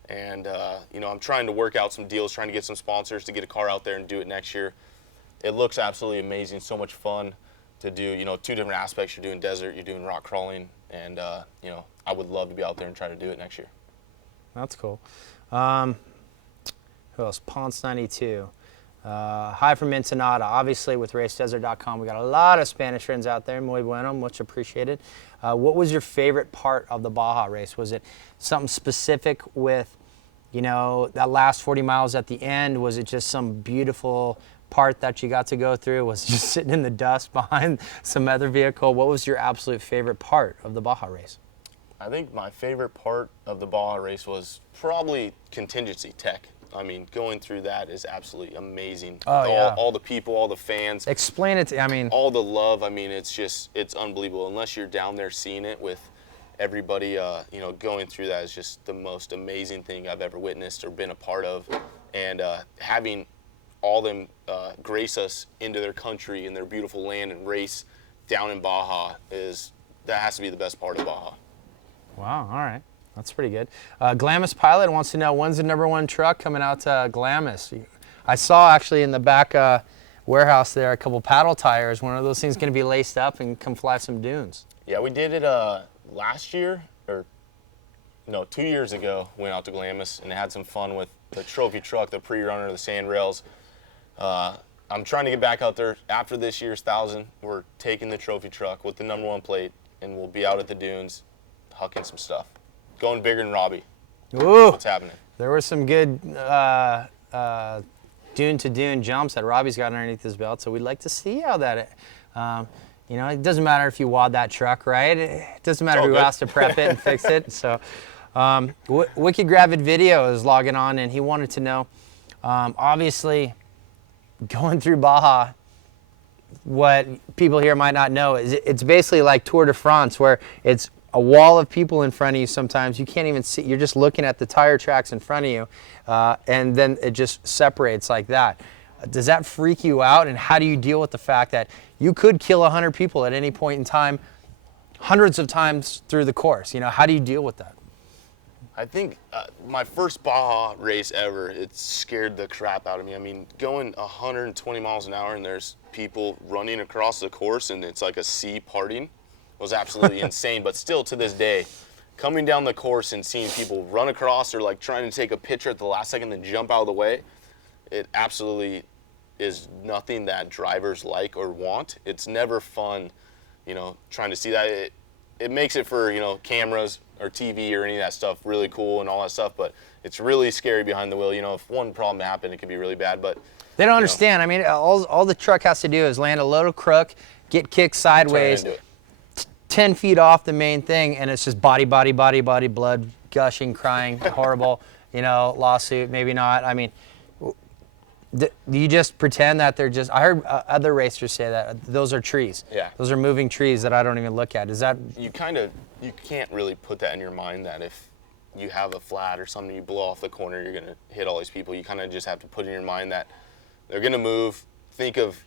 And, you know, I'm trying to work out some deals, trying to get some sponsors to get a car out there and do it next year. It looks absolutely amazing, so much fun to do, you know, 2 different aspects. You're doing desert, you're doing rock crawling, and, you know, I would love to be out there and try to do it next year. That's cool. Who else? Ponce 92. Hi from Ensenada. Obviously, with racedesert.com, we got a lot of Spanish friends out there. Muy bueno, much appreciated. What was your favorite part of the Baja race? Was it something specific with, you know, that last 40 miles at the end? Was it just some beautiful part that you got to go through? Was it just sitting in the dust behind some other vehicle? What was your absolute favorite part of the Baja race? I think my favorite part of the Baja race was probably contingency tech. I mean, going through that is absolutely amazing. Oh, yeah. All the people, all the fans. Explain it to, I mean. All the love, I mean, it's just, it's unbelievable. Unless you're down there seeing it with everybody, you know, going through that is just the most amazing thing I've ever witnessed or been a part of. And having all them grace us into their country and their beautiful land and race down in Baja that has to be the best part of Baja. Wow, all right. That's pretty good. Glamis Pilot wants to know, when's the #1 truck coming out to Glamis? I saw actually in the back warehouse there a couple paddle tires. One of those things going to be laced up and come fly some dunes. Yeah, we did it last year, or no, 2 years ago. Went out to Glamis and had some fun with the trophy truck, the pre-runner, the sand rails. I'm trying to get back out there after this year's 1,000. We're taking the trophy truck with the #1 plate, and we'll be out at the dunes, hucking some stuff. Going bigger than Robbie. Ooh, what's happening? There were some good dune-to-dune jumps that Robbie's got underneath his belt, so we'd like to see how that, you know, it doesn't matter if you wad that truck, right? It doesn't matter who has to prep it and fix it. So, Wicked Gravid Video is logging on, and he wanted to know, obviously, going through Baja, what people here might not know is it's basically like Tour de France, where it's a wall of people in front of you. Sometimes you can't even see, you're just looking at the tire tracks in front of you, and then it just separates like that. Does that freak you out, and how do you deal with the fact that you could kill 100 people at any point in time, hundreds of times through the course? You know, how do you deal with that? I think my first Baja race ever, it scared the crap out of me. I mean, going 120 miles an hour and there's people running across the course and it's like a sea parting was absolutely insane. But still to this day, coming down the course and seeing people run across or like trying to take a picture at the last second then jump out of the way, it absolutely is nothing that drivers like or want. It's never fun, you know, trying to see that. It makes it for, you know, cameras or TV or any of that stuff really cool and all that stuff, but it's really scary behind the wheel. You know, if one problem happened, it could be really bad. But they don't understand. I mean, all the truck has to do is land a little crook, get kicked sideways, into it. 10 feet off the main thing, and it's just body, blood gushing, crying, horrible, lawsuit, maybe not. I mean, you just pretend that they're just, I heard other racers say that those are trees. Yeah. Those are moving trees that I don't even look at. Is that? You can't really put that in your mind that if you have a flat or something, you blow off the corner, you're going to hit all these people. You kind of just have to put in your mind that they're going to move. Think of,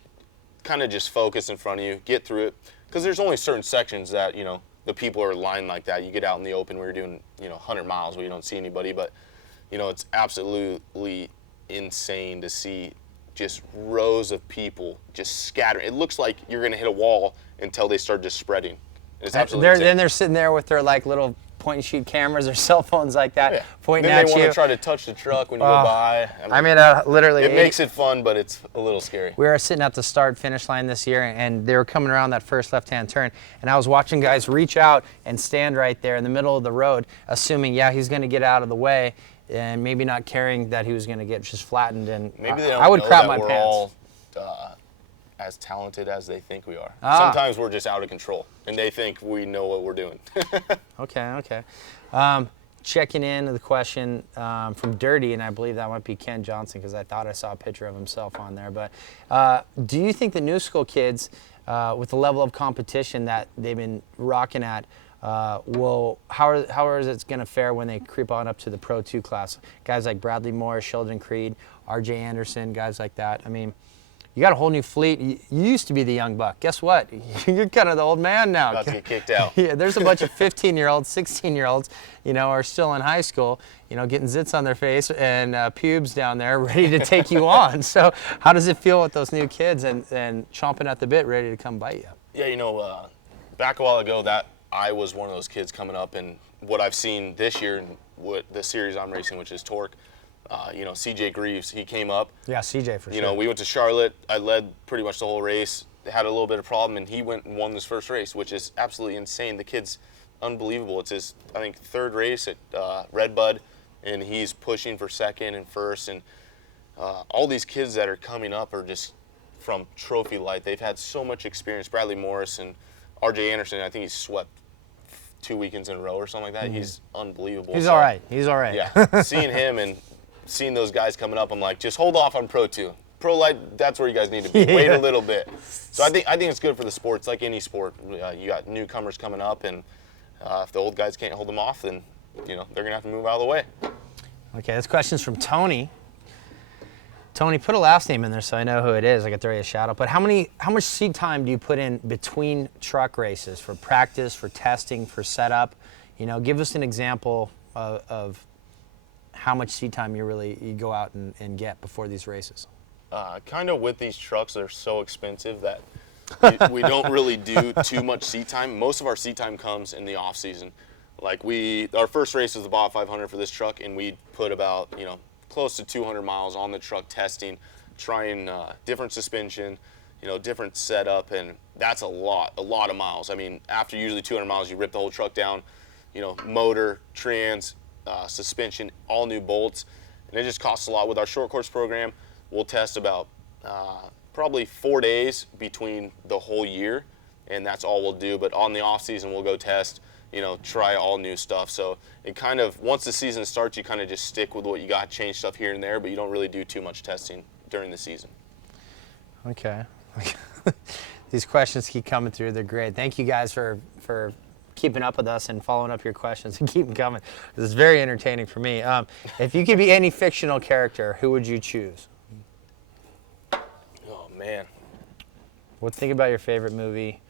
kind of just focus in front of you, get through it. Because there's only certain sections that, the people are lined like that. You get out in the open, we're doing, 100 miles where you don't see anybody. But, it's absolutely insane to see just rows of people just scattering. It looks like you're going to hit a wall until they start just spreading. It's absolutely insane. Then they're sitting there with their little point and shoot cameras or cell phones like that, Yeah. pointing then at they you. want to try to touch the truck when you go by. Literally. It makes it fun, but it's a little scary. We were sitting at the start-finish line this year, and they were coming around that first left-hand turn, and I was watching guys reach out and stand right there in the middle of the road, assuming, he's going to get out of the way, and maybe not caring that he was going to get just flattened. And maybe they don't I would know crap that my we're pants. all as talented as they think we are. Ah. Sometimes we're just out of control, and they think we know what we're doing. Okay. Checking in the question from Dirty, and I believe that might be Ken Johnson because I thought I saw a picture of himself on there. But do you think the new school kids, with the level of competition that they've been rocking at, how is it going to fare when they creep on up to the Pro 2 class? Guys like Bradley Moore, Sheldon Creed, R.J. Anderson, guys like that. I mean, you got a whole new fleet. You used to be the young buck. Guess what? You're kind of the old man now. About to get kicked out. Yeah, there's a bunch of 15-year-olds, 16-year-olds, are still in high school, getting zits on their face and pubes down there ready to take you on. So how does it feel with those new kids and chomping at the bit ready to come bite you? Yeah, back a while ago, that I was one of those kids coming up, and what I've seen this year and what the series I'm racing, which is Torque, CJ Greaves, he came up. Yeah, CJ for sure. We went to Charlotte. I led pretty much the whole race. Had a little bit of problem, and he went and won this first race, which is absolutely insane. The kid's unbelievable. It's his, I think, third race at Redbud, and he's pushing for second and first. And all these kids that are coming up are just from Trophy Light. They've had so much experience. Bradley Morris and R.J. Anderson, I think he's swept 2 weekends in a row or something like that. Mm-hmm. He's unbelievable. He's all right. Yeah, seeing him and seeing those guys coming up, I'm like, just hold off on Pro 2. Pro Light, that's where you guys need to be. Yeah. Wait a little bit. So I think it's good for the sport. It's like any sport. You got newcomers coming up, and if the old guys can't hold them off, then they're gonna have to move out of the way. Okay, this question's from Tony. Tony, put a last name in there so I know who it is. I can throw you a shout out. But how much seat time do you put in between truck races for practice, for testing, for setup? Give us an example of how much seat time you go out and get before these races. Kind of with these trucks, they're so expensive that we don't really do too much seat time. Most of our seat time comes in the off season. Like our first race is the Baja 500 for this truck, and we put about close to 200 miles on the truck testing, trying different suspension, different setup, and that's a lot of miles. I mean, after usually 200 miles, you rip the whole truck down, motor, trans, suspension, all new bolts, and it just costs a lot. With our short course program, we'll test about probably 4 days between the whole year, and that's all we'll do. But on the off season, we'll go test, try all new stuff. So it kind of, once the season starts, you kind of just stick with what you got, change stuff here and there, but you don't really do too much testing during the season. Okay. These questions keep coming through. They're great. Thank you guys for keeping up with us and following up your questions and keep them coming. This is very entertaining for me. If you could be any fictional character, who would you choose? Oh, man. Think about your favorite movie.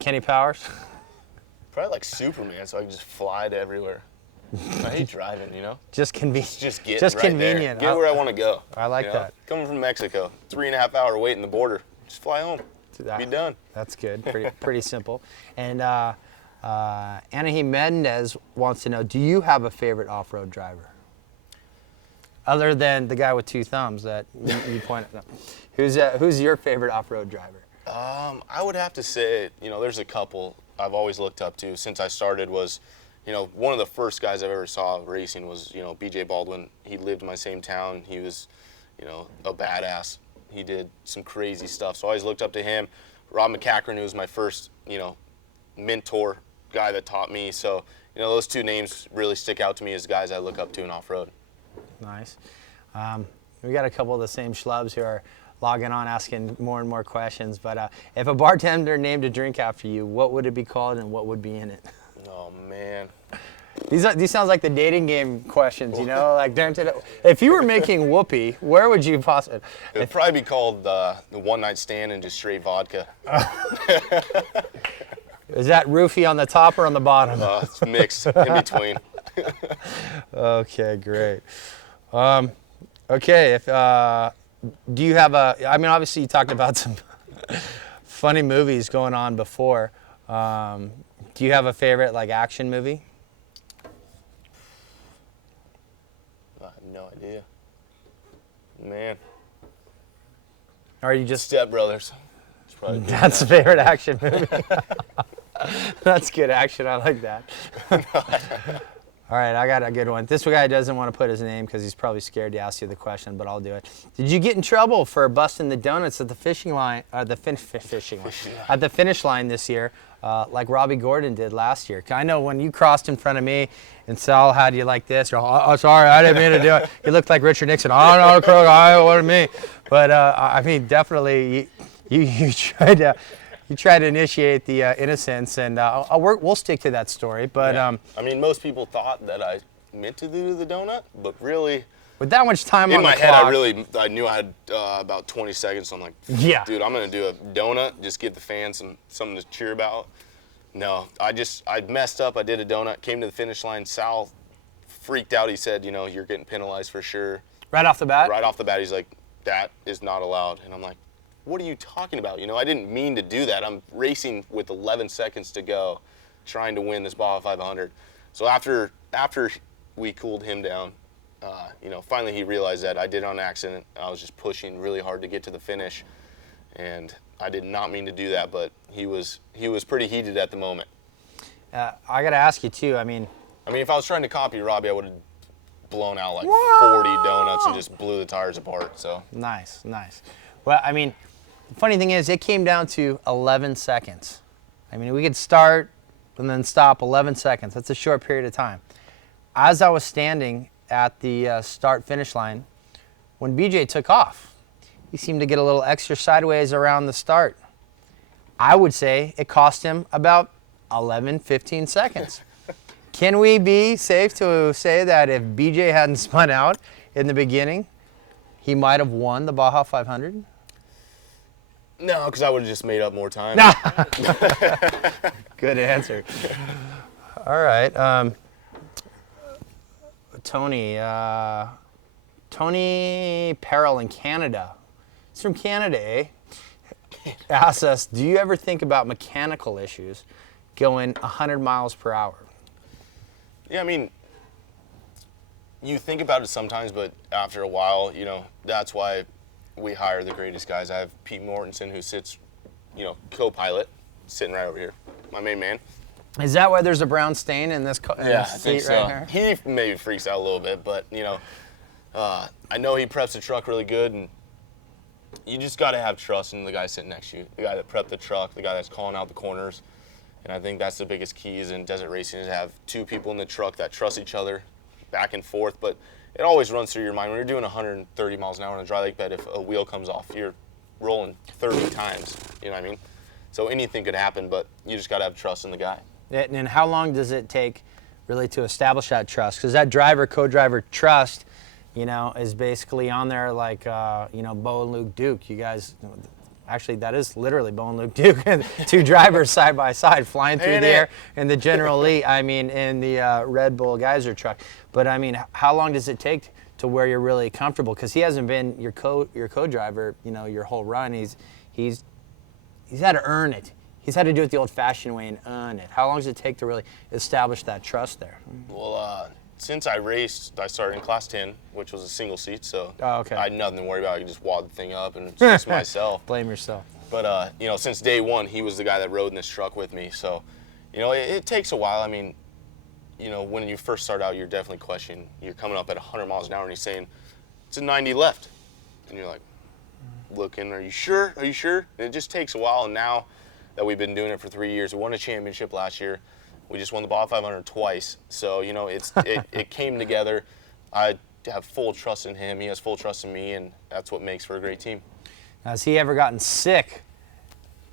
Kenny Powers? Probably like Superman, so I can just fly to everywhere. I hate driving, Just convenient. Get where I want to go. I like that. Coming from Mexico, 3.5 hour wait in the border. Just fly home. Be done. That's good. Pretty simple. And Anaheim Mendez wants to know, do you have a favorite off-road driver? Other than the guy with two thumbs that you pointed out. Who's your favorite off-road driver? I would have to say, there's a couple I've always looked up to since I started. Was, one of the first guys I've ever saw racing was, BJ Baldwin. He lived in my same town. He was, a badass. He did some crazy stuff, so I always looked up to him. Rob McCachran, who was my first, mentor, guy that taught me. So, those two names really stick out to me as guys I look up to in off-road. Nice. We got a couple of the same schlubs who are logging on asking more and more questions. But if a bartender named a drink after you, what would it be called and what would be in it? Oh, man. These sounds like the dating game questions, like if you were making whoopee, where would you possibly? It would probably be called the one night stand and just straight vodka. Is that roofie on the top or on the bottom? It's mixed in between. Okay, great. Okay, do you have obviously you talked about some funny movies going on before. Do you have a favorite action movie? I have no idea. Man. Or are you just Step Brothers? That's a favorite action movie. That's good action. I like that. All right, I got a good one. This guy doesn't want to put his name because he's probably scared to ask you the question, but I'll do it. Did you get in trouble for busting the donuts at the fishing line, at the finish line this year, like Robbie Gordon did last year? I know when you crossed in front of me and Sal had you like this, oh, sorry, I didn't mean to do it. You looked like Richard Nixon. Oh, no, crook, I wasn't me. But definitely, you tried to. You try to initiate the innocence, and we'll stick to that story. But yeah. Most people thought that I meant to do the donut, but really, with that much time in on my the head, clock, I knew I had about 20 seconds. So I'm like, yeah, dude, I'm gonna do a donut, just give the fans something to cheer about. No, I messed up. I did a donut, came to the finish line. Sal freaked out. He said, you're getting penalized for sure. Right off the bat? Right off the bat, he's like, that is not allowed. And I'm like, what are you talking about? I didn't mean to do that. I'm racing with 11 seconds to go, trying to win this Baja 500. So after we cooled him down, finally he realized that I did it on accident. I was just pushing really hard to get to the finish, and I did not mean to do that. But he was pretty heated at the moment. I got to ask you too. If I was trying to copy Robbie, I would have blown out like 40 donuts and just blew the tires apart. So nice. Well, the funny thing is, it came down to 11 seconds. We could start and then stop 11 seconds. That's a short period of time. As I was standing at the start-finish line, when BJ took off, he seemed to get a little extra sideways around the start. I would say it cost him about 11, 15 seconds. Can we be safe to say that if BJ hadn't spun out in the beginning, he might have won the Baja 500? No, because I would have just made up more time. Good answer. All right. Tony Peril in Canada. He's from Canada, eh? Asks us, do you ever think about mechanical issues going 100 miles per hour? Yeah, you think about it sometimes, but after a while, that's why we hire the greatest guys. I have Pete Mortensen, who sits, co-pilot, sitting right over here, my main man. Is that why there's a brown stain in this I think seat so. right here? He maybe freaks out a little bit, but, I know he preps the truck really good, and you just got to have trust in the guy sitting next to you, the guy that prepped the truck, the guy that's calling out the corners. And I think that's the biggest key is in desert racing is to have two people in the truck that trust each other back and forth. But it always runs through your mind when you're doing 130 miles an hour on a dry lake bed. If a wheel comes off, you're rolling 30 times. You know what I mean? So anything could happen, but you just got to have trust in the guy. And how long does it take really to establish that trust? Because that driver, co-driver trust, is basically on there like, Bo and Luke Duke. You guys, actually, that is literally Bo and Luke Duke. Two drivers side by side flying through the air in the General Lee, in the Red Bull Geyser truck. But, how long does it take to where you're really comfortable? Because he hasn't been your co-driver, your whole run. He's had to earn it. He's had to do it the old-fashioned way and earn it. How long does it take to really establish that trust there? Well, since I raced, I started in Class 10, which was a single seat, so okay. I had nothing to worry about. I could just wad the thing up, and it's just myself. Blame yourself. But, since day one, he was the guy that rode in this truck with me. So, it takes a while. When you first start out, you're definitely questioning. You're coming up at 100 miles an hour, and he's saying, it's a 90 left. And you're like, looking, are you sure? Are you sure? And it just takes a while. And now that we've been doing it for 3 years, we won a championship last year. We just won the Baja 500 twice. So, you know, it came together. I have full trust in him. He has full trust in me, and that's what makes for a great team. Has he ever gotten sick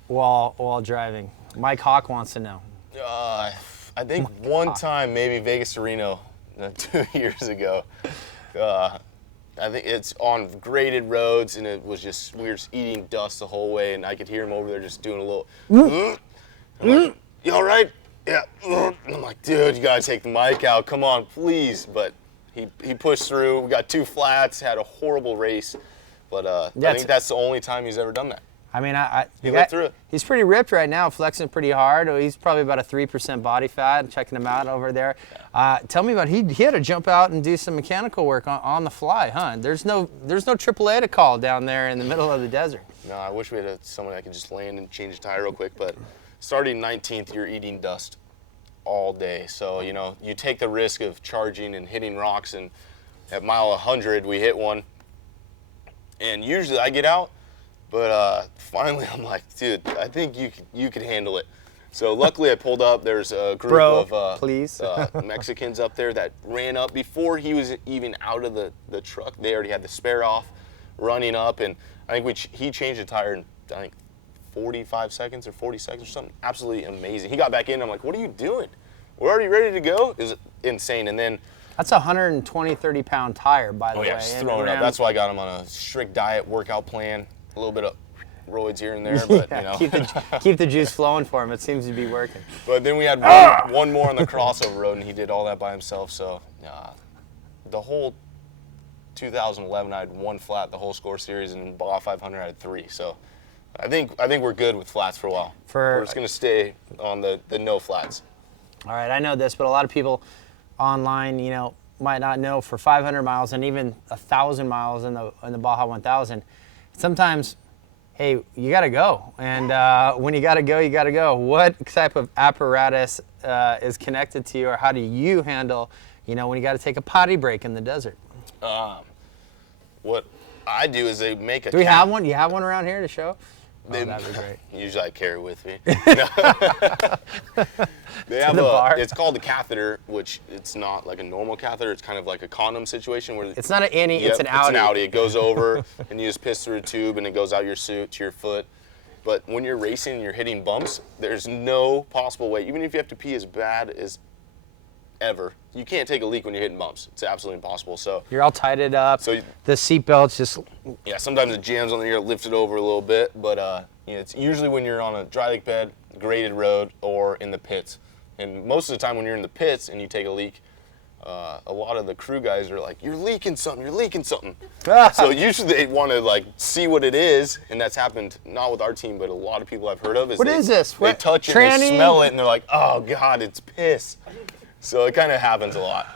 while driving? Mike Hawk wants to know. I think one time, maybe Vegas to Reno 2 years ago. I think it's on graded roads, and it was just, we were just eating dust the whole way, and I could hear him over there just doing a little, I'm like, you all right? Yeah. And I'm like, dude, you got to take the mic out. Come on, please. But he pushed through. We got 2 flats, had a horrible race. But I think that's the only time he's ever done that. I mean, he went through it. He's pretty ripped right now, flexing pretty hard. He's probably about a 3% body fat. Checking him out over there. Tell me about he had to jump out and do some mechanical work on the fly, huh? There's no AAA to call down there in the middle of the desert. No, I wish we had someone that could just land and change a tire real quick. But starting 19th, you're eating dust all day. So you know you take the risk of charging and hitting rocks. And at mile 100, we hit one. And usually I get out. But finally, I'm like, dude, I think you could handle it. So luckily, I pulled up. There's a group of Mexicans up there that ran up before he was even out of the truck. They already had the spare off, running up, and I think he changed the tire in, I think, 45 seconds or 40 seconds or something. Absolutely amazing. He got back in. I'm like, what are you doing? We're already ready to go? It was insane. And then that's a 120, 30-pound tire, by the way. Oh, yeah, just throwing it up. That's why I got him on a strict diet workout plan. A little bit of roids here and there, but yeah, you know. keep the juice flowing for him. It seems to be working. But then we had one more on the crossover road, and he did all that by himself. So the whole 2011, I had 1 flat the whole SCORE series, and Baja 500 I had 3. So I think we're good with flats for a while. We're just gonna stay on the no flats. All right, I know this, but a lot of people online, you know, might not know for 500 miles and even 1,000 miles in the Baja 1000. Sometimes, hey, you got to go. And when you got to go, you got to go. What type of apparatus is connected to you, or how do you handle, you know, when you got to take a potty break in the desert? What I do is they make a Do we have one? Do you have one around here to show? That'd be great. Usually I carry it with me. They have it's called the catheter, which it's not like a normal catheter. It's kind of like a condom situation where it's not an innie, it's an outie. It's an outie. It goes over, and you just piss through a tube, and it goes out your suit to your foot. But when you're racing and you're hitting bumps, there's no possible way. Even if you have to pee as bad as ever, you can't take a leak when you're hitting bumps. It's absolutely impossible. So you're all tighted up. So the seatbelt's just sometimes it jams on the ear, lift it over a little bit, but you know, it's usually when you're on a dry lake bed, graded road, or in the pits. And most of the time when you're in the pits and you take a leak, a lot of the crew guys are like, "You're leaking something. You're leaking something." So usually they want to like see what it is, and that's happened not with our team, but a lot of people I've heard of. What is this? They touch it, they smell it, and they're like, "Oh God, it's piss." So it kind of happens a lot.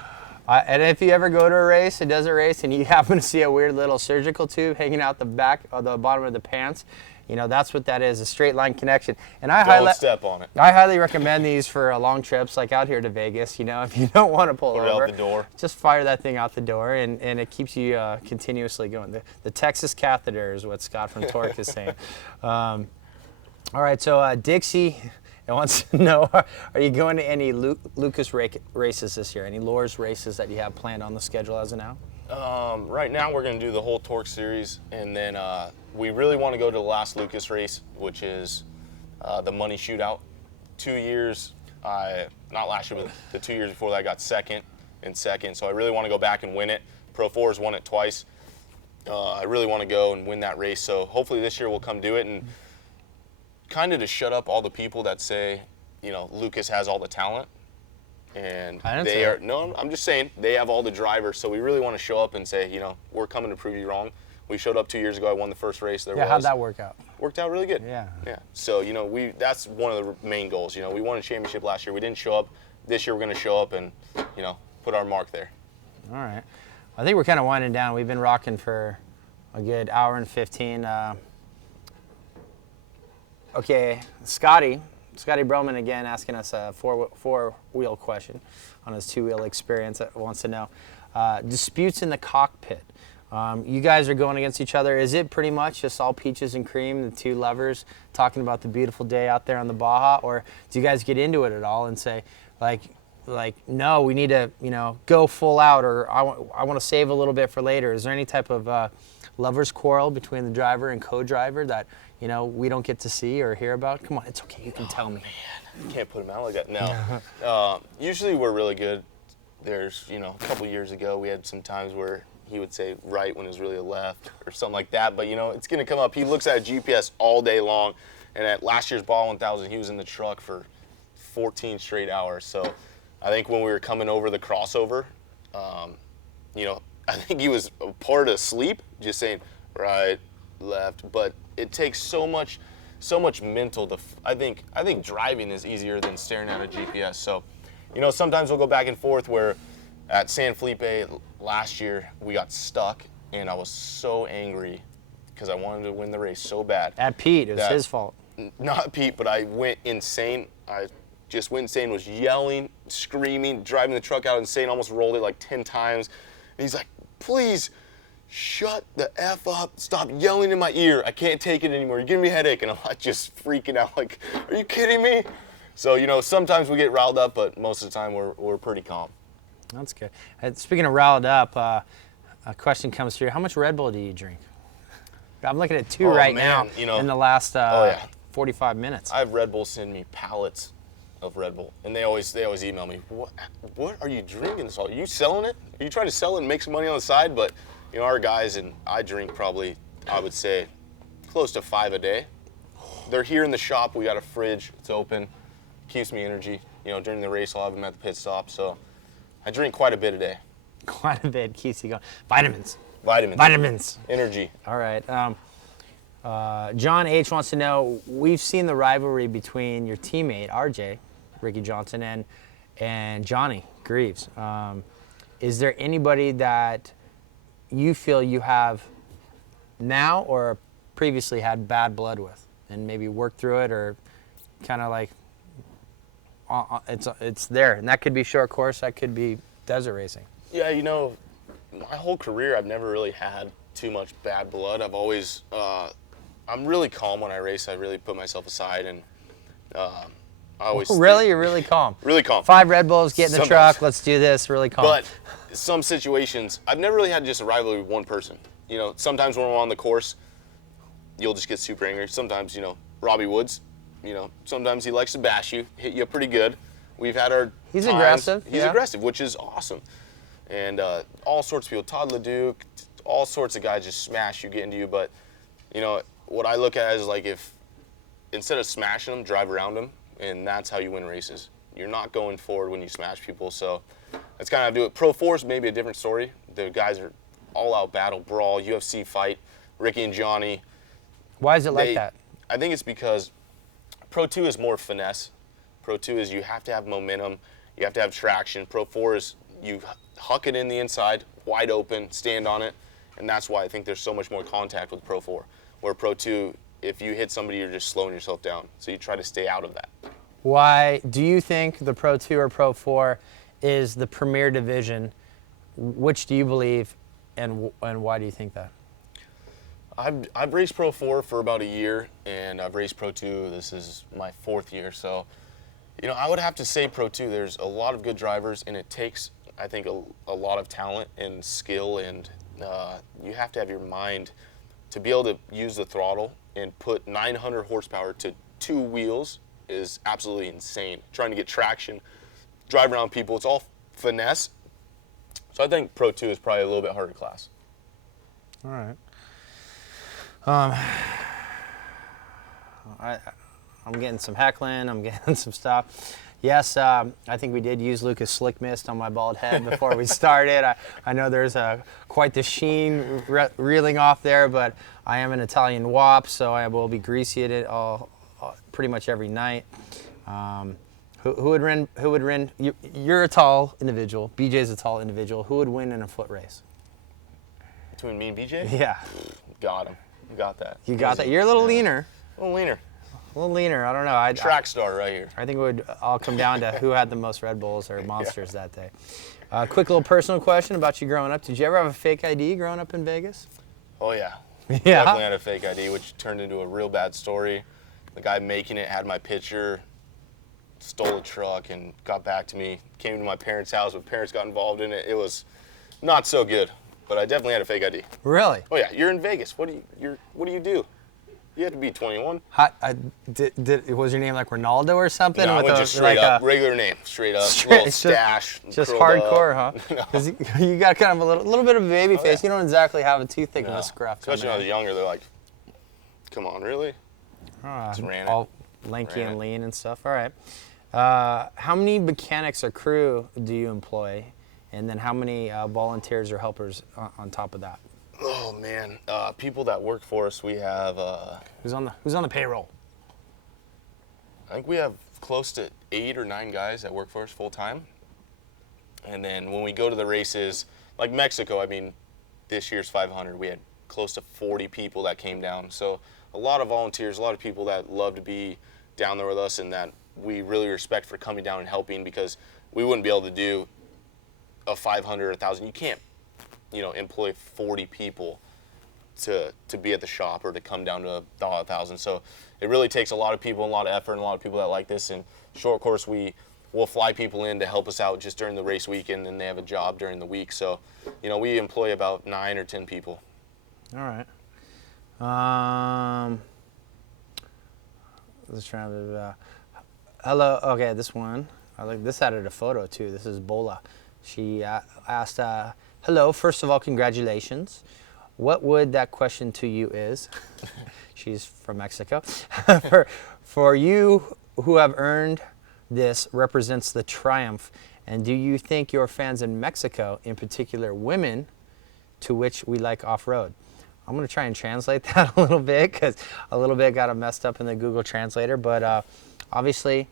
And if you ever go to a race, a desert race, and you happen to see a weird little surgical tube hanging out the back or the bottom of the pants, you know, that's what that is, a straight line connection. And Don't step on it. I highly recommend these for long trips, like out here to Vegas. You know, if you don't want to pull over, out the door. Just fire that thing out the door, and it keeps you continuously going. The Texas catheter is what Scott from Torque is saying. All right, so Dixie wants to know, are you going to any Lucas races this year? Any Lore's races that you have planned on the schedule as of now? Right now we're going to do the whole Torque series, and then we really want to go to the last Lucas race, which is the money shootout. 2 years, not last year, but the 2 years before that I got second, so I really want to go back and win it. Pro 4's won it twice. I really want to go and win that race, so hopefully this year we'll come do it, and kind of to shut up all the people that say, you know, Lucas has all the talent. And they are, no, I'm just saying, they have all the drivers, so we really want to show up and say, you know, we're coming to prove you wrong. We showed up 2 years ago, I won the first race there was. Yeah, how'd that work out? Worked out really good. Yeah. Yeah, so, you know, that's one of the main goals. You know, we won a championship last year, we didn't show up. This year we're going to show up and, you know, put our mark there. All right. I think we're kind of winding down. We've been rocking for a good hour and 15. Okay, Scotty Broman again asking us a four-wheel question on his two-wheel experience. Wants to know disputes in the cockpit. You guys are going against each other. Is it pretty much just all peaches and cream, the two lovers talking about the beautiful day out there on the Baja, or do you guys get into it at all and say, like no, we need to, go full out, or I want to save a little bit for later? Is there any type of lovers quarrel between the driver and co-driver that we don't get to see or hear about? Come on, it's okay, you can tell me. Man, can't put him out like that. No, usually we're really good. There's a couple years ago we had some times where he would say right when it was really a left or something like that. But it's gonna come up. He looks at a GPS all day long, and at last year's Baja 1000, he was in the truck for 14 straight hours. So I think when we were coming over the crossover, I think he was a part asleep, just saying right, left. But it takes so much mental. I think driving is easier than staring at a GPS. So, sometimes we'll go back and forth. Where at San Felipe last year we got stuck, and I was so angry because I wanted to win the race so bad. At Pete, it was his fault. Not Pete, but I went insane. I just went insane, was yelling, screaming, driving the truck out insane, almost rolled it like 10 times. And he's like, please, shut the F up, stop yelling in my ear. I can't take it anymore. You're giving me a headache. And I'm like just freaking out like, are you kidding me? So, sometimes we get riled up, but most of the time we're pretty calm. That's good. Speaking of riled up, a question comes through. How much Red Bull do you drink? I'm looking at two now in the last 45 minutes. I have Red Bull send me pallets of Red Bull, and they always email me, what are you drinking this all? Are you selling it? Are you trying to sell it and make some money on the side? But our guys, and I drink probably, I would say, close to 5 a day. They're here in the shop. We got a fridge. It's open. Keeps me energy. During the race I'll have them at the pit stop. So I drink quite a bit a day. Quite a bit keeps you going. Vitamins. Energy. All right. John H. wants to know, we've seen the rivalry between your teammate, RJ, Ricky Johnson, and Johnny Greaves. Is there anybody that you feel you have now or previously had bad blood with and maybe worked through it, or kind of like it's there? And that could be short course, that could be desert racing. Yeah, my whole career I've never really had too much bad blood. I've always, I'm really calm when I race. I really put myself aside, and I always Really? You're really calm? Really calm. 5 Red Bulls, get in the truck, let's do this, really calm. But some situations, I've never really had just a rivalry with one person. Sometimes when we're on the course, you'll just get super angry. Sometimes, Robbie Woods, sometimes he likes to bash you, hit you pretty good. We've had our He's times. aggressive. He's aggressive, which is awesome. And all sorts of people, Todd LeDuc, all sorts of guys just smash you, get into you. But, what I look at is like, if instead of smashing them, drive around them, and that's how you win races. You're not going forward when you smash people. So that's kind of how I do it. Pro 4 is maybe a different story. The guys are all-out battle, brawl, UFC fight. Ricky and Johnny. Why is it like that? I think it's because Pro 2 is more finesse. Pro 2 is you have to have momentum, you have to have traction. Pro 4 is you huck it in the inside, wide open, stand on it, and that's why I think there's so much more contact with Pro 4. Where Pro 2, if you hit somebody, you're just slowing yourself down. So you try to stay out of that. Why do you think the Pro 2 or Pro 4 is the premier division? Which do you believe, and why do you think that? I've raced Pro 4 for about a year, and I've raced Pro 2. This is my 4th year. So, I would have to say Pro 2, there's a lot of good drivers, and it takes, I think, a lot of talent and skill, and you have to have your mind to be able to use the throttle and put 900 horsepower to 2 wheels is absolutely insane. Trying to get traction, drive around people, it's all finesse. So I think Pro 2 is probably a little bit harder class. All right. I'm getting some heckling, I'm getting some stuff. Yes, I think we did use Lucas Slick Mist on my bald head before we started. I know there's quite the sheen reeling off there, but I am an Italian wop, so I will be greasy at it pretty much every night. Who would win? You're a tall individual. BJ's a tall individual. Who would win in a foot race? Between me and BJ? Yeah. Got him. You got that. You got that. You're a little leaner. A little leaner. A little leaner. I don't know. Track star right here. I think it would all come down to who had the most Red Bulls or Monsters that day. Quick little personal question about you growing up. Did you ever have a fake ID growing up in Vegas? Oh yeah. Yeah. Definitely had a fake ID, which turned into a real bad story. The guy making it had my picture, stole a truck, and got back to me. Came to my parents' house. My parents got involved in it. It was not so good, but I definitely had a fake ID. Really? Oh yeah, you're in Vegas. What do you do? You have to be 21. Was your name like Ronaldo or something? No, I went just straight up, regular name, straight up, little stash, just curled hardcore, up. huh? Because you got kind of a little bit of a baby face. Yeah. You don't exactly have a too thick of No. a scruff. Especially when I was younger, they're like, "Come on, really?" Just ran it. All lanky Ran and it. lean and stuff. All right. How many mechanics or crew do you employ, and then how many volunteers or helpers on top of that? Oh man, people that work for us, we have. Who's on the payroll? I think we have close to 8 or 9 guys that work for us full time. And then when we go to the races, like Mexico, I mean, this year's 500, we had close to 40 people that came down. So a lot of volunteers, a lot of people that love to be down there with us and that we really respect for coming down and helping, because we wouldn't be able to do a 500 or 1,000. You can't, employ 40 people to be at the shop or to come down to the 1,000. So it really takes a lot of people, a lot of effort, and a lot of people that like this. And short course, we'll fly people in to help us out just during the race weekend, and they have a job during the week. So, we employ about 9 or 10 people. All right. Let's try to. Hello. Okay, this one. This added a photo too. This is Bola. She asked, "Hello. First of all, congratulations. What would that question to you is?" She's from Mexico. For you who have earned this represents the triumph, and do you think your fans in Mexico, in particular women, to which we like off-road? I'm going to try and translate that a little bit because a little bit got messed up in the Google Translator, but obviously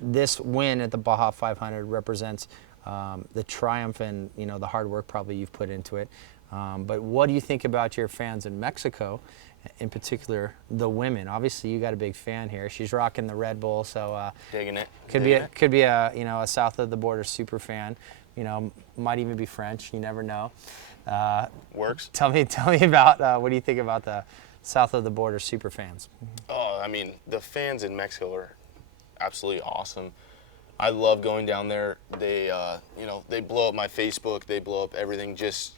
this win at the Baja 500 represents the triumph and the hard work probably you've put into it. But what do you think about your fans in Mexico, in particular the women? Obviously, you got a big fan here. She's rocking the Red Bull, so Digging it. could be a a south of the border super fan. Might even be French. You never know. Works. Tell me about what do you think about the south of the border super fans? Oh, I mean, the fans in Mexico are absolutely awesome. I love going down there. They, they blow up my Facebook. They blow up everything. Just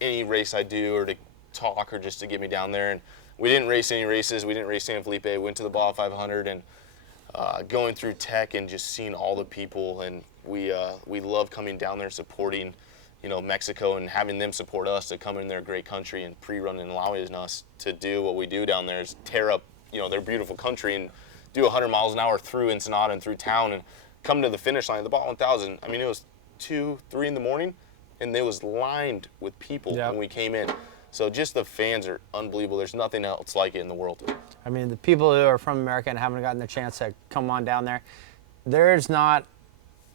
any race I do, or to talk, or just to get me down there. And we didn't race any races. We didn't race San Felipe. Went to the Baja 500 and going through tech and just seeing all the people. And we love coming down there, supporting, Mexico, and having them support us to come in their great country and pre-run, and allowing us to do what we do down there is tear up, their beautiful country and do 100 miles an hour through Ensenada and through town and come to the finish line. The Baja 1000, I mean, it was 2, 3 in the morning, and it was lined with people when we came in. So just the fans are unbelievable. There's nothing else like it in the world. I mean, the people who are from America and haven't gotten the chance to come on down there, there's not,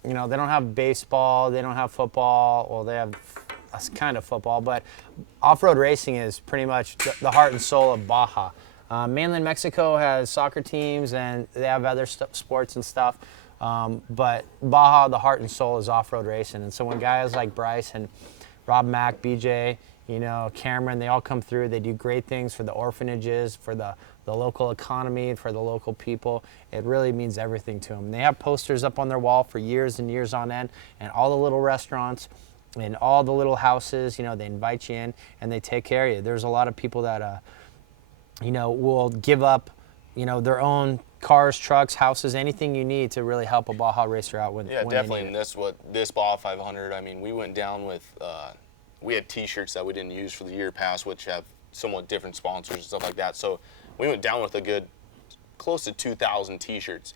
they don't have baseball, they don't have football. Well, they have a kind of football, but off-road racing is pretty much the heart and soul of Baja. Mainland Mexico has soccer teams and they have other sports and stuff. But Baja, the heart and soul is off-road racing. And so when guys like Bryce and Rob Mack, BJ, Cameron, they all come through, they do great things for the orphanages, for the local economy, for the local people. It really means everything to them. They have posters up on their wall for years and years on end, and all the little restaurants and all the little houses, they invite you in and they take care of you. There's a lot of people that, will give up, their own cars, trucks, houses, anything you need to really help a Baja racer out when Definitely. they need And this Baja 500, I mean, we went down with, we had T-shirts that we didn't use for the year pass, which have somewhat different sponsors and stuff like that. So we went down with a good, close to 2,000 T-shirts,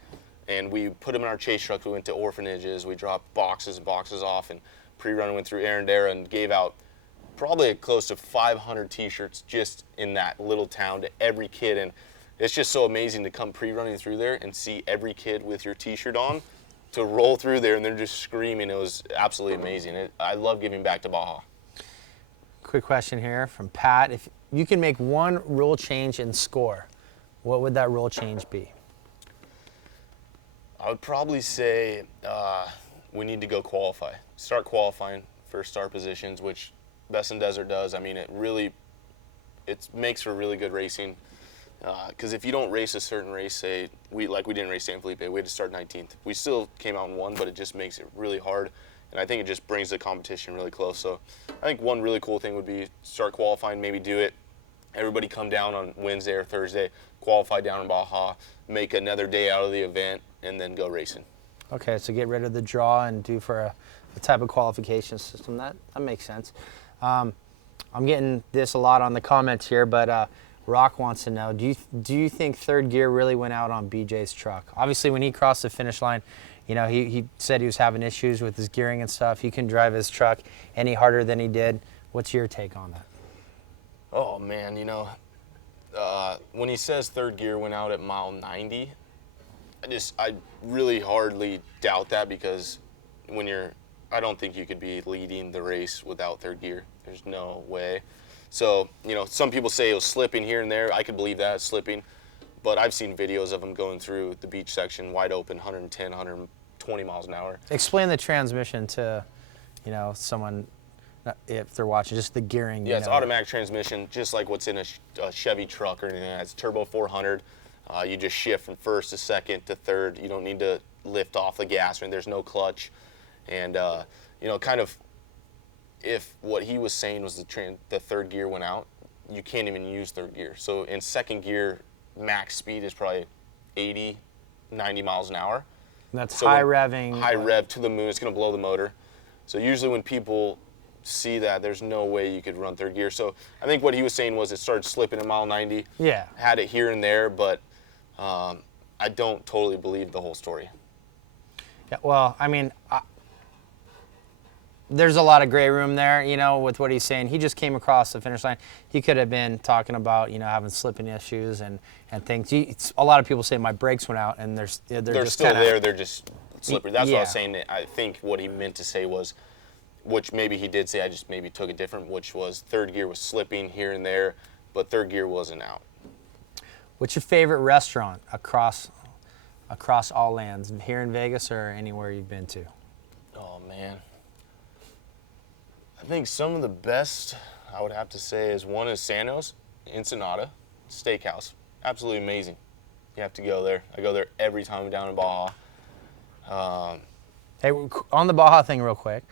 and we put them in our chase truck. We went to orphanages. We dropped boxes and boxes off, and pre-run went through Arendara and gave out probably close to 500 T-shirts just in that little town to every kid. And it's just so amazing to come pre-running through there and see every kid with your T-shirt on, to roll through there and they're just screaming. It was absolutely amazing. I love giving back to Baja. Quick question here from Pat. If you can make one rule change in SCORE, what would that rule change be? I would probably say we need to go qualify. Start qualifying for start positions, which Best in Desert does. I mean, it makes for really good racing. Because if you don't race a certain race, say, we didn't race San Felipe, we had to start 19th. We still came out and won, but it just makes it really hard. And I think it just brings the competition really close. So I think one really cool thing would be start qualifying, maybe do it. Everybody come down on Wednesday or Thursday, qualify down in Baja, make another day out of the event, and then go racing. Okay, so get rid of the draw and do for a type of qualification system. That makes sense. I'm getting this a lot on the comments here, but Rock wants to know, do you think third gear really went out on BJ's truck? Obviously, when he crossed the finish line, you know, he said he was having issues with his gearing and stuff. He couldn't drive his truck any harder than he did. What's your take on that? Oh, man, you know, when he says third gear went out at mile 90, I really hardly doubt that, because I don't think you could be leading the race without third gear. There's no way. So, you know, some people say it was slipping here and there. I could believe that, slipping. But I've seen videos of him going through the beach section wide open, 110, 120 miles an hour. Explain the transmission to, you know, someone, if they're watching, just the gearing. Yeah, it's automatic transmission, just like what's in a Chevy truck or anything. It's turbo 400. You just shift from first to second to third. You don't need to lift off the gas, and there's no clutch. And, you know, kind of, if what he was saying was the third gear went out, you can't even use third gear. So in second gear, max speed is probably 80, 90 miles an hour. And that's high revving. High rev to the moon. It's going to blow the motor. So usually when people see that, there's no way you could run third gear. So I think what he was saying was it started slipping at mile 90. Yeah. Had it here and there, but I don't totally believe the whole story. Yeah, well, I mean, there's a lot of gray room there, you know, with what he's saying. He just came across the finish line. He could have been talking about, you know, having slipping issues and things. A lot of people say my brakes went out, and they're just still there. They're just slippery. That's what I was saying. I think what he meant to say was, which maybe he did say, I just maybe took it different, which was third gear was slipping here and there, but third gear wasn't out. What's your favorite restaurant across all lands, here in Vegas or anywhere you've been to? Oh, man. I think some of the best, I would have to say, is one is Sano's, Ensenada Steakhouse. Absolutely amazing. You have to go there. I go there every time I'm down in Baja. Hey, on the Baja thing real quick,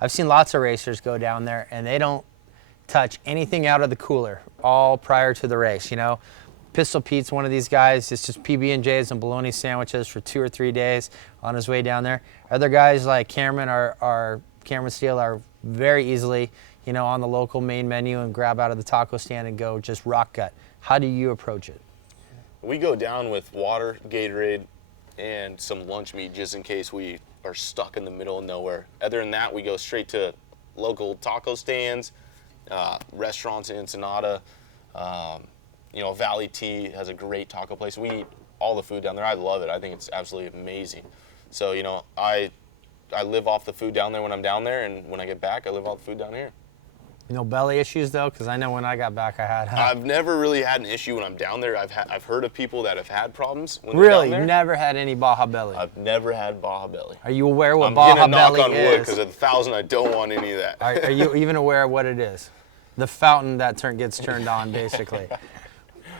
I've seen lots of racers go down there, and they don't touch anything out of the cooler all prior to the race, you know. Pistol Pete's one of these guys. It's just PB&Js and bologna sandwiches for 2 or 3 days on his way down there. Other guys like Cameron Cameron Steele are very easily, you know, on the local main menu and grab out of the taco stand and go just rock gut. How do you approach it? We go down with water, Gatorade, and some lunch meat just in case we are stuck in the middle of nowhere. Other than that, we go straight to local taco stands, restaurants in Ensenada. You know, Valley Tea has a great taco place. We eat all the food down there. I love it. I think it's absolutely amazing. So, you know, I live off the food down there when I'm down there, and when I get back, I live off the food down here. You know, belly issues though, because I know when I got back, I had. I've never really had an issue when I'm down there. I've heard of people that have had problems when really? they're down there. You've never had any Baja belly? I've never had Baja belly. Are you aware what I'm Baja gonna knock belly on is? wood, because at 1,000, I don't want any of that. Are you even aware of what it is? The fountain that gets turned on, basically.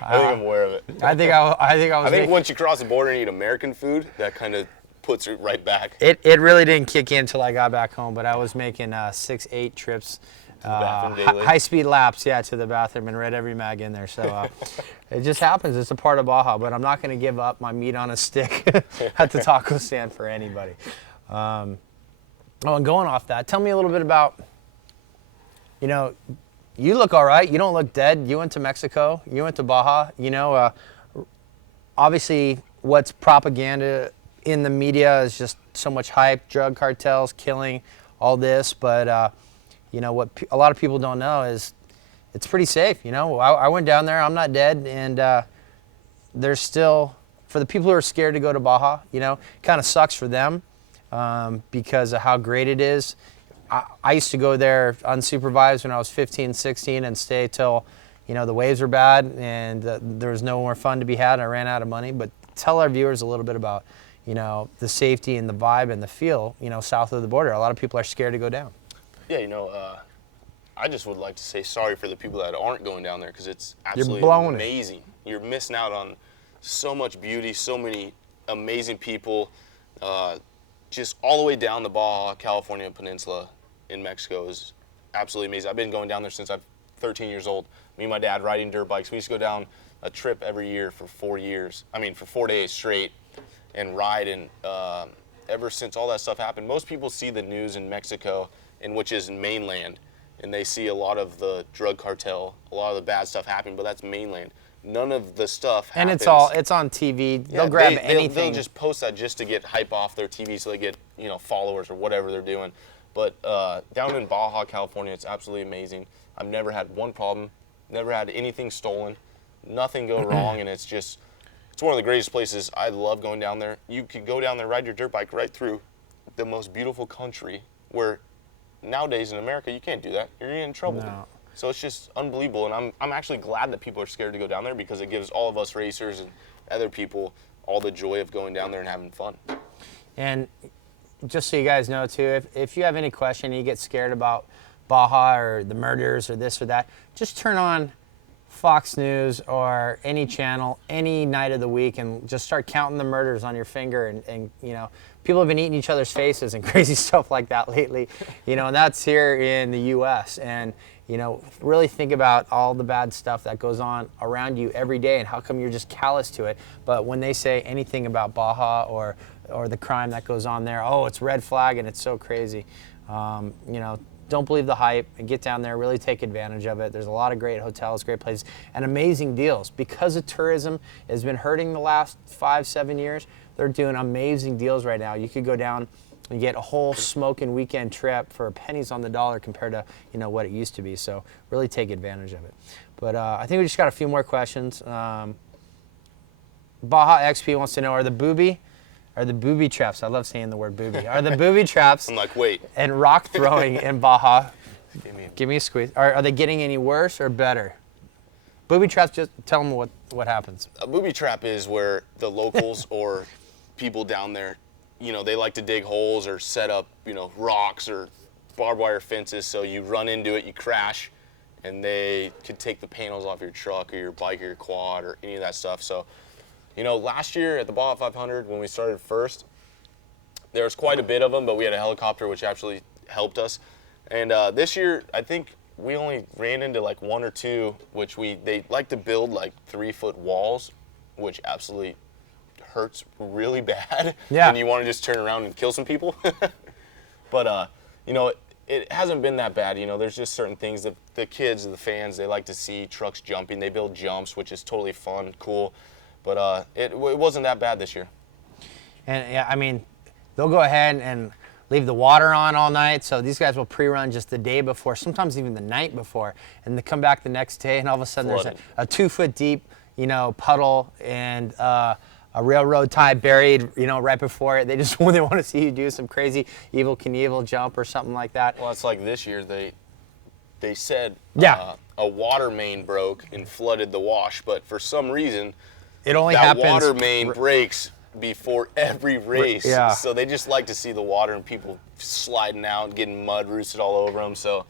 I think I'm aware of it. I think once you cross the border and eat American food, that kind of puts it right back. It really didn't kick in until I got back home, but I was making 6-8 trips, high-speed laps, to the bathroom, and read every mag in there. So it just happens. It's a part of Baja, but I'm not going to give up my meat on a stick at the taco stand for anybody. And going off that, tell me a little bit about, you know, you look all right. You don't look dead. You went to Mexico. You went to Baja. You know, obviously what's propaganda in the media is just so much hype, drug cartels, killing, all this. But, you know, what a lot of people don't know is it's pretty safe. You know, I went down there. I'm not dead. And there's still, for the people who are scared to go to Baja, you know, kind of sucks for them because of how great it is. I used to go there unsupervised when I was 15, 16 and stay till, you know, the waves were bad and there was no more fun to be had and I ran out of money. But tell our viewers a little bit about, the safety and the vibe and the feel, south of the border. A lot of people are scared to go down. Yeah, I just would like to say sorry for the people that aren't going down there because it's You're absolutely blowing amazing. You're missing out on so much beauty, so many amazing people. Just all the way down the Baja California Peninsula in Mexico is absolutely amazing. I've been going down there since I'm 13 years old. Me and my dad riding dirt bikes. We used to go down a trip every year for 4 years. For 4 days straight and ride. And ever since all that stuff happened, most people see the news in Mexico, which is mainland, and they see a lot of the drug cartel, a lot of the bad stuff happening, but that's mainland. None of the stuff happens. And it's on TV. Yeah, they'll grab anything. They'll just post that just to get hype off their TV so they get, followers or whatever they're doing. But down in Baja, California, it's absolutely amazing. I've never had one problem, never had anything stolen, nothing go wrong, and it's one of the greatest places. I love going down there. You could go down there, ride your dirt bike right through the most beautiful country where nowadays in America, you can't do that. You're in trouble. No. So it's just unbelievable, and I'm actually glad that people are scared to go down there because it gives all of us racers and other people all the joy of going down there and having fun. And just so you guys know too, if you have any question, you get scared about Baja or the murders or this or that, just turn on Fox News or any channel any night of the week and just start counting the murders on your finger. And people have been eating each other's faces and crazy stuff like that lately, and that's here in the U.S. And really think about all the bad stuff that goes on around you every day and how come you're just callous to it. But when they say anything about Baja or the crime that goes on there, oh, it's red flag and it's so crazy. Don't believe the hype and get down there, really take advantage of it. There's a lot of great hotels, great places, and amazing deals. Because of tourism has been hurting the last 5-7 years, they're doing amazing deals right now. You could go down and get a whole smoking weekend trip for pennies on the dollar compared to what it used to be. So really take advantage of it. But I think we just got a few more questions. Baja XP wants to know, are the booby traps, I love saying the word booby, are the booby traps I'm like, wait. and rock throwing in Baja, give me a squeeze, are they getting any worse or better? Booby traps, just tell them what happens. A booby trap is where the locals or people down there, they like to dig holes or set up, rocks or barbed wire fences, so you run into it, you crash, and they could take the panels off your truck or your bike or your quad or any of that stuff. So, last year at the Baja 500, when we started first, there was quite a bit of them, but we had a helicopter which actually helped us. And this year, I think we only ran into like one or two, which they like to build like 3-foot walls, which absolutely hurts really bad. Yeah. And you want to just turn around and kill some people. But, it hasn't been that bad. There's just certain things that the kids, the fans, they like to see trucks jumping. They build jumps, which is totally fun, cool. But it wasn't that bad this year. And yeah, they'll go ahead and leave the water on all night. So these guys will pre-run just the day before, sometimes even the night before, and they come back the next day, and all of a sudden there's a 2-foot deep, puddle and a railroad tie buried, right before it. They want to see you do some crazy Evel Knievel jump or something like that. Well, it's like this year they said a water main broke and flooded the wash, but for some reason it only that happens. Water main breaks before every race. Yeah. So they just like to see the water and people sliding out and getting mud roosted all over them. So,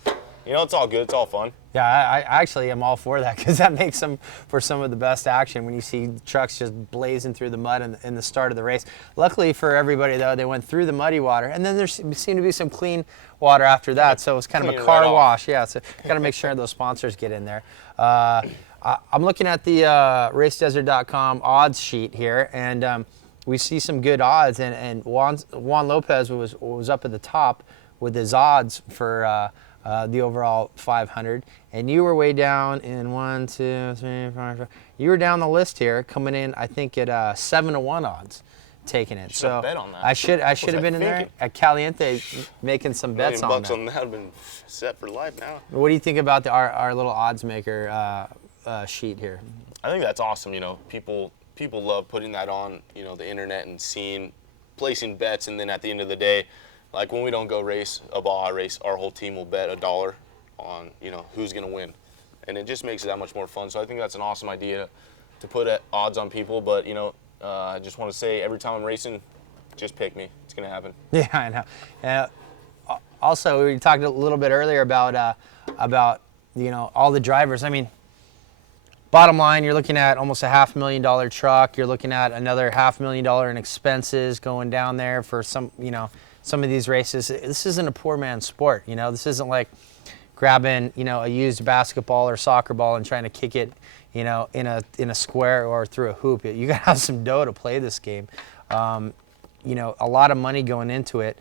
it's all good. It's all fun. Yeah, I actually am all for that because that makes them for some of the best action when you see trucks just blazing through the mud in the start of the race. Luckily for everybody, though, they went through the muddy water, and then there seemed to be some clean water after that, so it was kind of a car wash. Yeah, so got to make sure those sponsors get in there. I'm looking at the racedesert.com odds sheet here, and we see some good odds, and Juan Lopez was up at the top with his odds for the overall 500, and you were way down in 1, 2, 3, 4, 5. You were down the list here, coming in I think at 7-1 odds, taking it. So bet on that. I should have been in there at Caliente making some bets on that. $1 million on that have been set for life now. What do you think about our little odds maker sheet here? I think that's awesome. People love putting that on the internet and placing bets, and then at the end of the day, like when we don't go race a Baja race, our whole team will bet $1 on who's gonna win, and it just makes it that much more fun. So I think that's an awesome idea to put odds on people. But I just want to say every time I'm racing just pick me. It's gonna happen. Yeah, I know. Also, we talked a little bit earlier about all the drivers. I mean, bottom line, you're looking at almost a $500,000 truck. You're looking at another $500,000 in expenses going down there for some of these races. This isn't a poor man's sport. This isn't like grabbing a used basketball or soccer ball and trying to kick it in a square or through a hoop. You gotta have some dough to play this game. A lot of money going into it.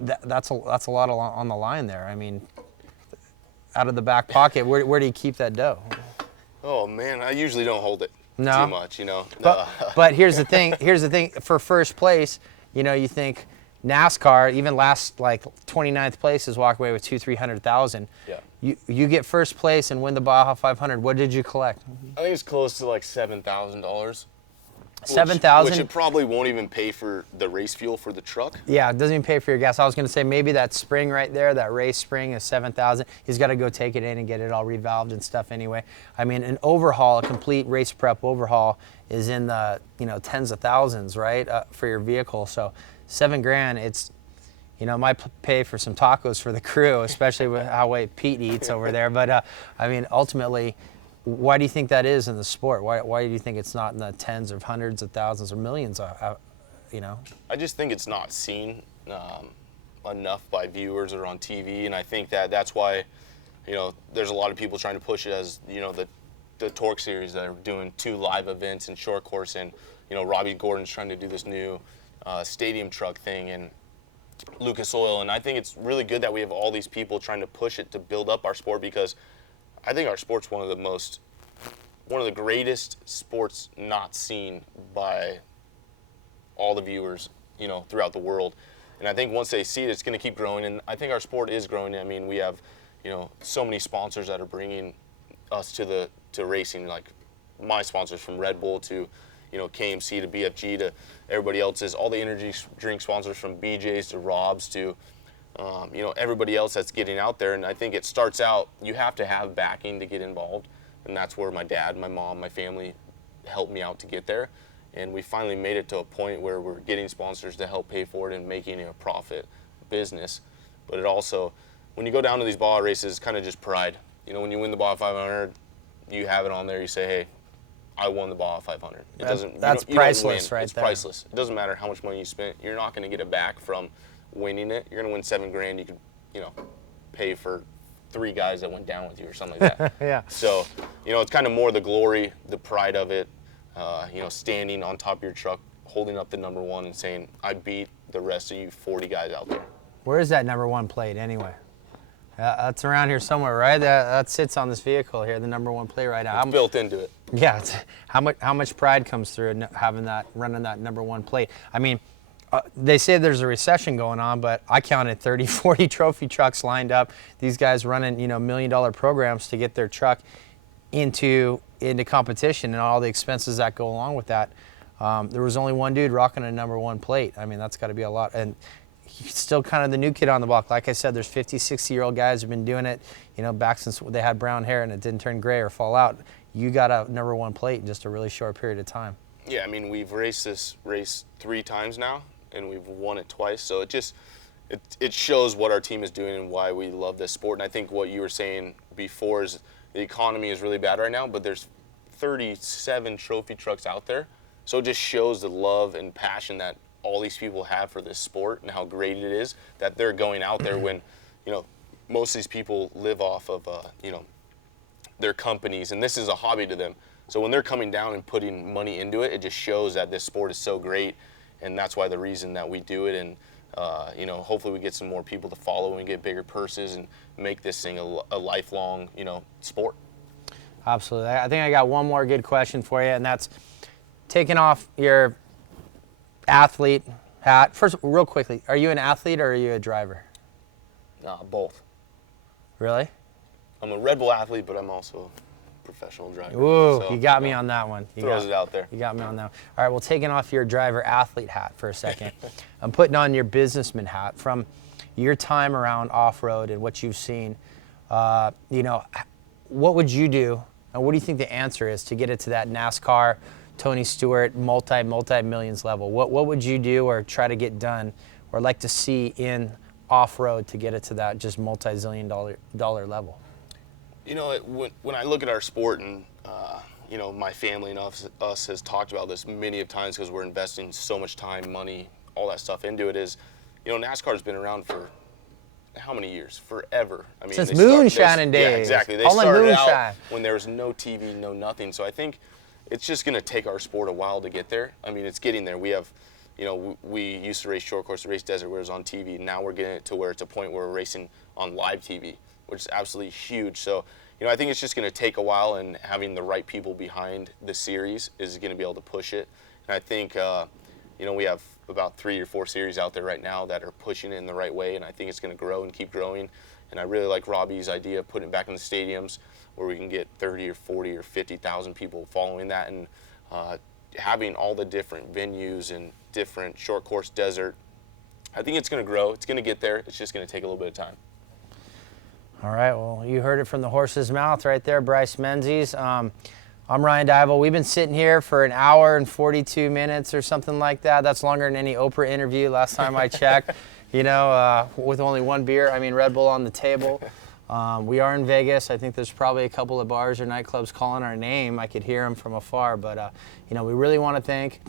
That's a lot on the line there. I mean, out of the back pocket, where do you keep that dough? Oh man, I usually don't hold it too much, But here's the thing. For first place, you think NASCAR, even last 29th place is walk away with $200,000-300,000. Yeah. You get first place and win the Baja 500. What did you collect? I think it's close to like $7,000. $7,000. Which it probably won't even pay for the race fuel for the truck. Yeah, it doesn't even pay for your gas. I was going to say maybe that spring right there, that race spring is $7,000. He's got to go take it in and get it all revalved and stuff anyway. I mean, an overhaul, a complete race prep overhaul, is in the tens of thousands, right, for your vehicle. So $7,000, it's might pay for some tacos for the crew, especially with how Pete eats over there. But I mean, ultimately, why do you think that is in the sport? Why do you think it's not in the tens of hundreds of thousands or millions? I just think it's not seen enough by viewers or on TV, and I think that's why, there's a lot of people trying to push it as the Torque Series that are doing 2 live events in short course, and Robbie Gordon's trying to do this new stadium truck thing, and Lucas Oil, and I think it's really good that we have all these people trying to push it to build up our sport, because I think our sport's one of the greatest sports not seen by all the viewers, throughout the world. And I think once they see it, it's going to keep growing. And I think our sport is growing. I mean, we have, so many sponsors that are bringing us to racing, like my sponsors from Red Bull to, KMC to BFG to everybody else's, all the energy drink sponsors from BJ's to Rob's to, everybody else that's getting out there. And I think it starts out, you have to have backing to get involved. And that's where my dad, my mom, my family helped me out to get there. And we finally made it to a point where we're getting sponsors to help pay for it and making it a profit business. But it also, when you go down to these Baja races, it's kind of just pride. When you win the Baja 500, you have it on there, you say, hey, I won the Baja 500. That's priceless, right there. It's priceless. It doesn't matter how much money you spent. You're not going to get it back from winning it. You're going to win $7,000. You could, pay for 3 guys that went down with you or something like that. Yeah. So, it's kind of more the glory, the pride of it. Standing on top of your truck, holding up the number 1 and saying, I beat the rest of you 40 guys out there. Where is that number 1 plate anyway? That's around here somewhere, right? That sits on this vehicle here, the number 1 plate right now. It's built into it. Yeah. How much pride comes through running that number 1 plate? I mean, they say there's a recession going on, but I counted 30, 40 trophy trucks lined up. These guys running, $1 million programs to get their truck into competition and all the expenses that go along with that. There was only one dude rocking a number 1 plate. I mean, that's got to be a lot. And he's still kind of the new kid on the block. Like I said, there's 50, 60-year-old guys who've been doing it, back since they had brown hair and it didn't turn gray or fall out. You got a number 1 plate in just a really short period of time. Yeah, I mean, we've raced this race 3 times now, and we've won it twice. So it shows what our team is doing and why we love this sport. And I think what you were saying before is the economy is really bad right now, but there's 37 trophy trucks out there. So it just shows the love and passion that all these people have for this sport and how great it is that they're going out there when, most of these people live off of, their companies, and this is a hobby to them. So when they're coming down and putting money into it, it just shows that this sport is so great, and that's why the reason that we do it. And hopefully we get some more people to follow and get bigger purses and make this thing a lifelong, sport. Absolutely. I think I got one more good question for you, and that's taking off your athlete hat. First, real quickly, are you an athlete or are you a driver? Both. Really? I'm a Red Bull athlete, but I'm also a professional driver. Ooh, so, you got me on that one. Throws it out there. You got me on that one. All right, well, taking off your driver athlete hat for a second, I'm putting on your businessman hat. From your time around off-road and what you've seen, what would you do, and what do you think the answer is to get it to that NASCAR Tony Stewart, multi-millions level? What would you do or try to get done or like to see in off-road to get it to that just multi-zillion dollar level? You know, when I look at our sport, and you know, my family and us has talked about this many of times because we're investing so much time, money, all that stuff into it, is, you know, NASCAR's been around for how many years? Forever. I mean, since moonshining days. Yeah, exactly. They started out when there was no TV, no nothing. So I think it's just going to take our sport a while to get there. I mean, it's getting there. We have, you know, we used to race short course, race desert where it was on TV. Now we're getting it to where it's a point where we're racing on live TV, which is absolutely huge. So, you know, I think it's just going to take a while, and having the right people behind the series is going to be able to push it. And I think, you know, we have about 3 or 4 series out there right now that are pushing it in the right way, and I think it's going to grow and keep growing. And I really like Robbie's idea of putting it back in the stadiums where we can get 30 or 40 or 50,000 people following that, and having all the different venues and different short course desert. I think it's going to grow. It's going to get there. It's just going to take a little bit of time. All right, well, you heard it from the horse's mouth right there, Bryce Menzies. I'm Ryan Dival. We've been sitting here for an hour and 42 minutes or something like that. That's longer than any Oprah interview last time I checked, you know, with only one beer. I mean, Red Bull on the table. We are in Vegas. I think there's probably a couple of bars or nightclubs calling our name. I could hear them from afar, but, you know, we really want to thank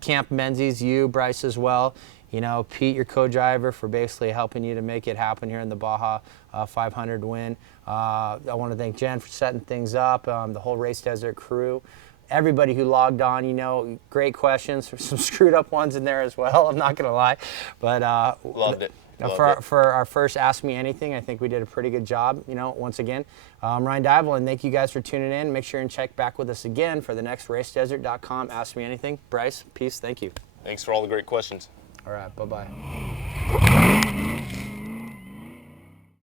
Camp Menzies, you, Bryce, as well. You know, Pete, your co-driver, for basically helping you to make it happen here in the Baja 500 win. I want to thank Jen for setting things up, the whole Race Desert crew. Everybody who logged on, you know, great questions. There's some screwed up ones in there as well, I'm not going to lie. But Loved it. For our first Ask Me Anything, I think we did a pretty good job, you know, once again. I'm Ryan Dival, and thank you guys for tuning in. Make sure and check back with us again for the next racedesert.com Ask Me Anything. Bryce, peace, thank you. Thanks for all the great questions. All right, bye-bye.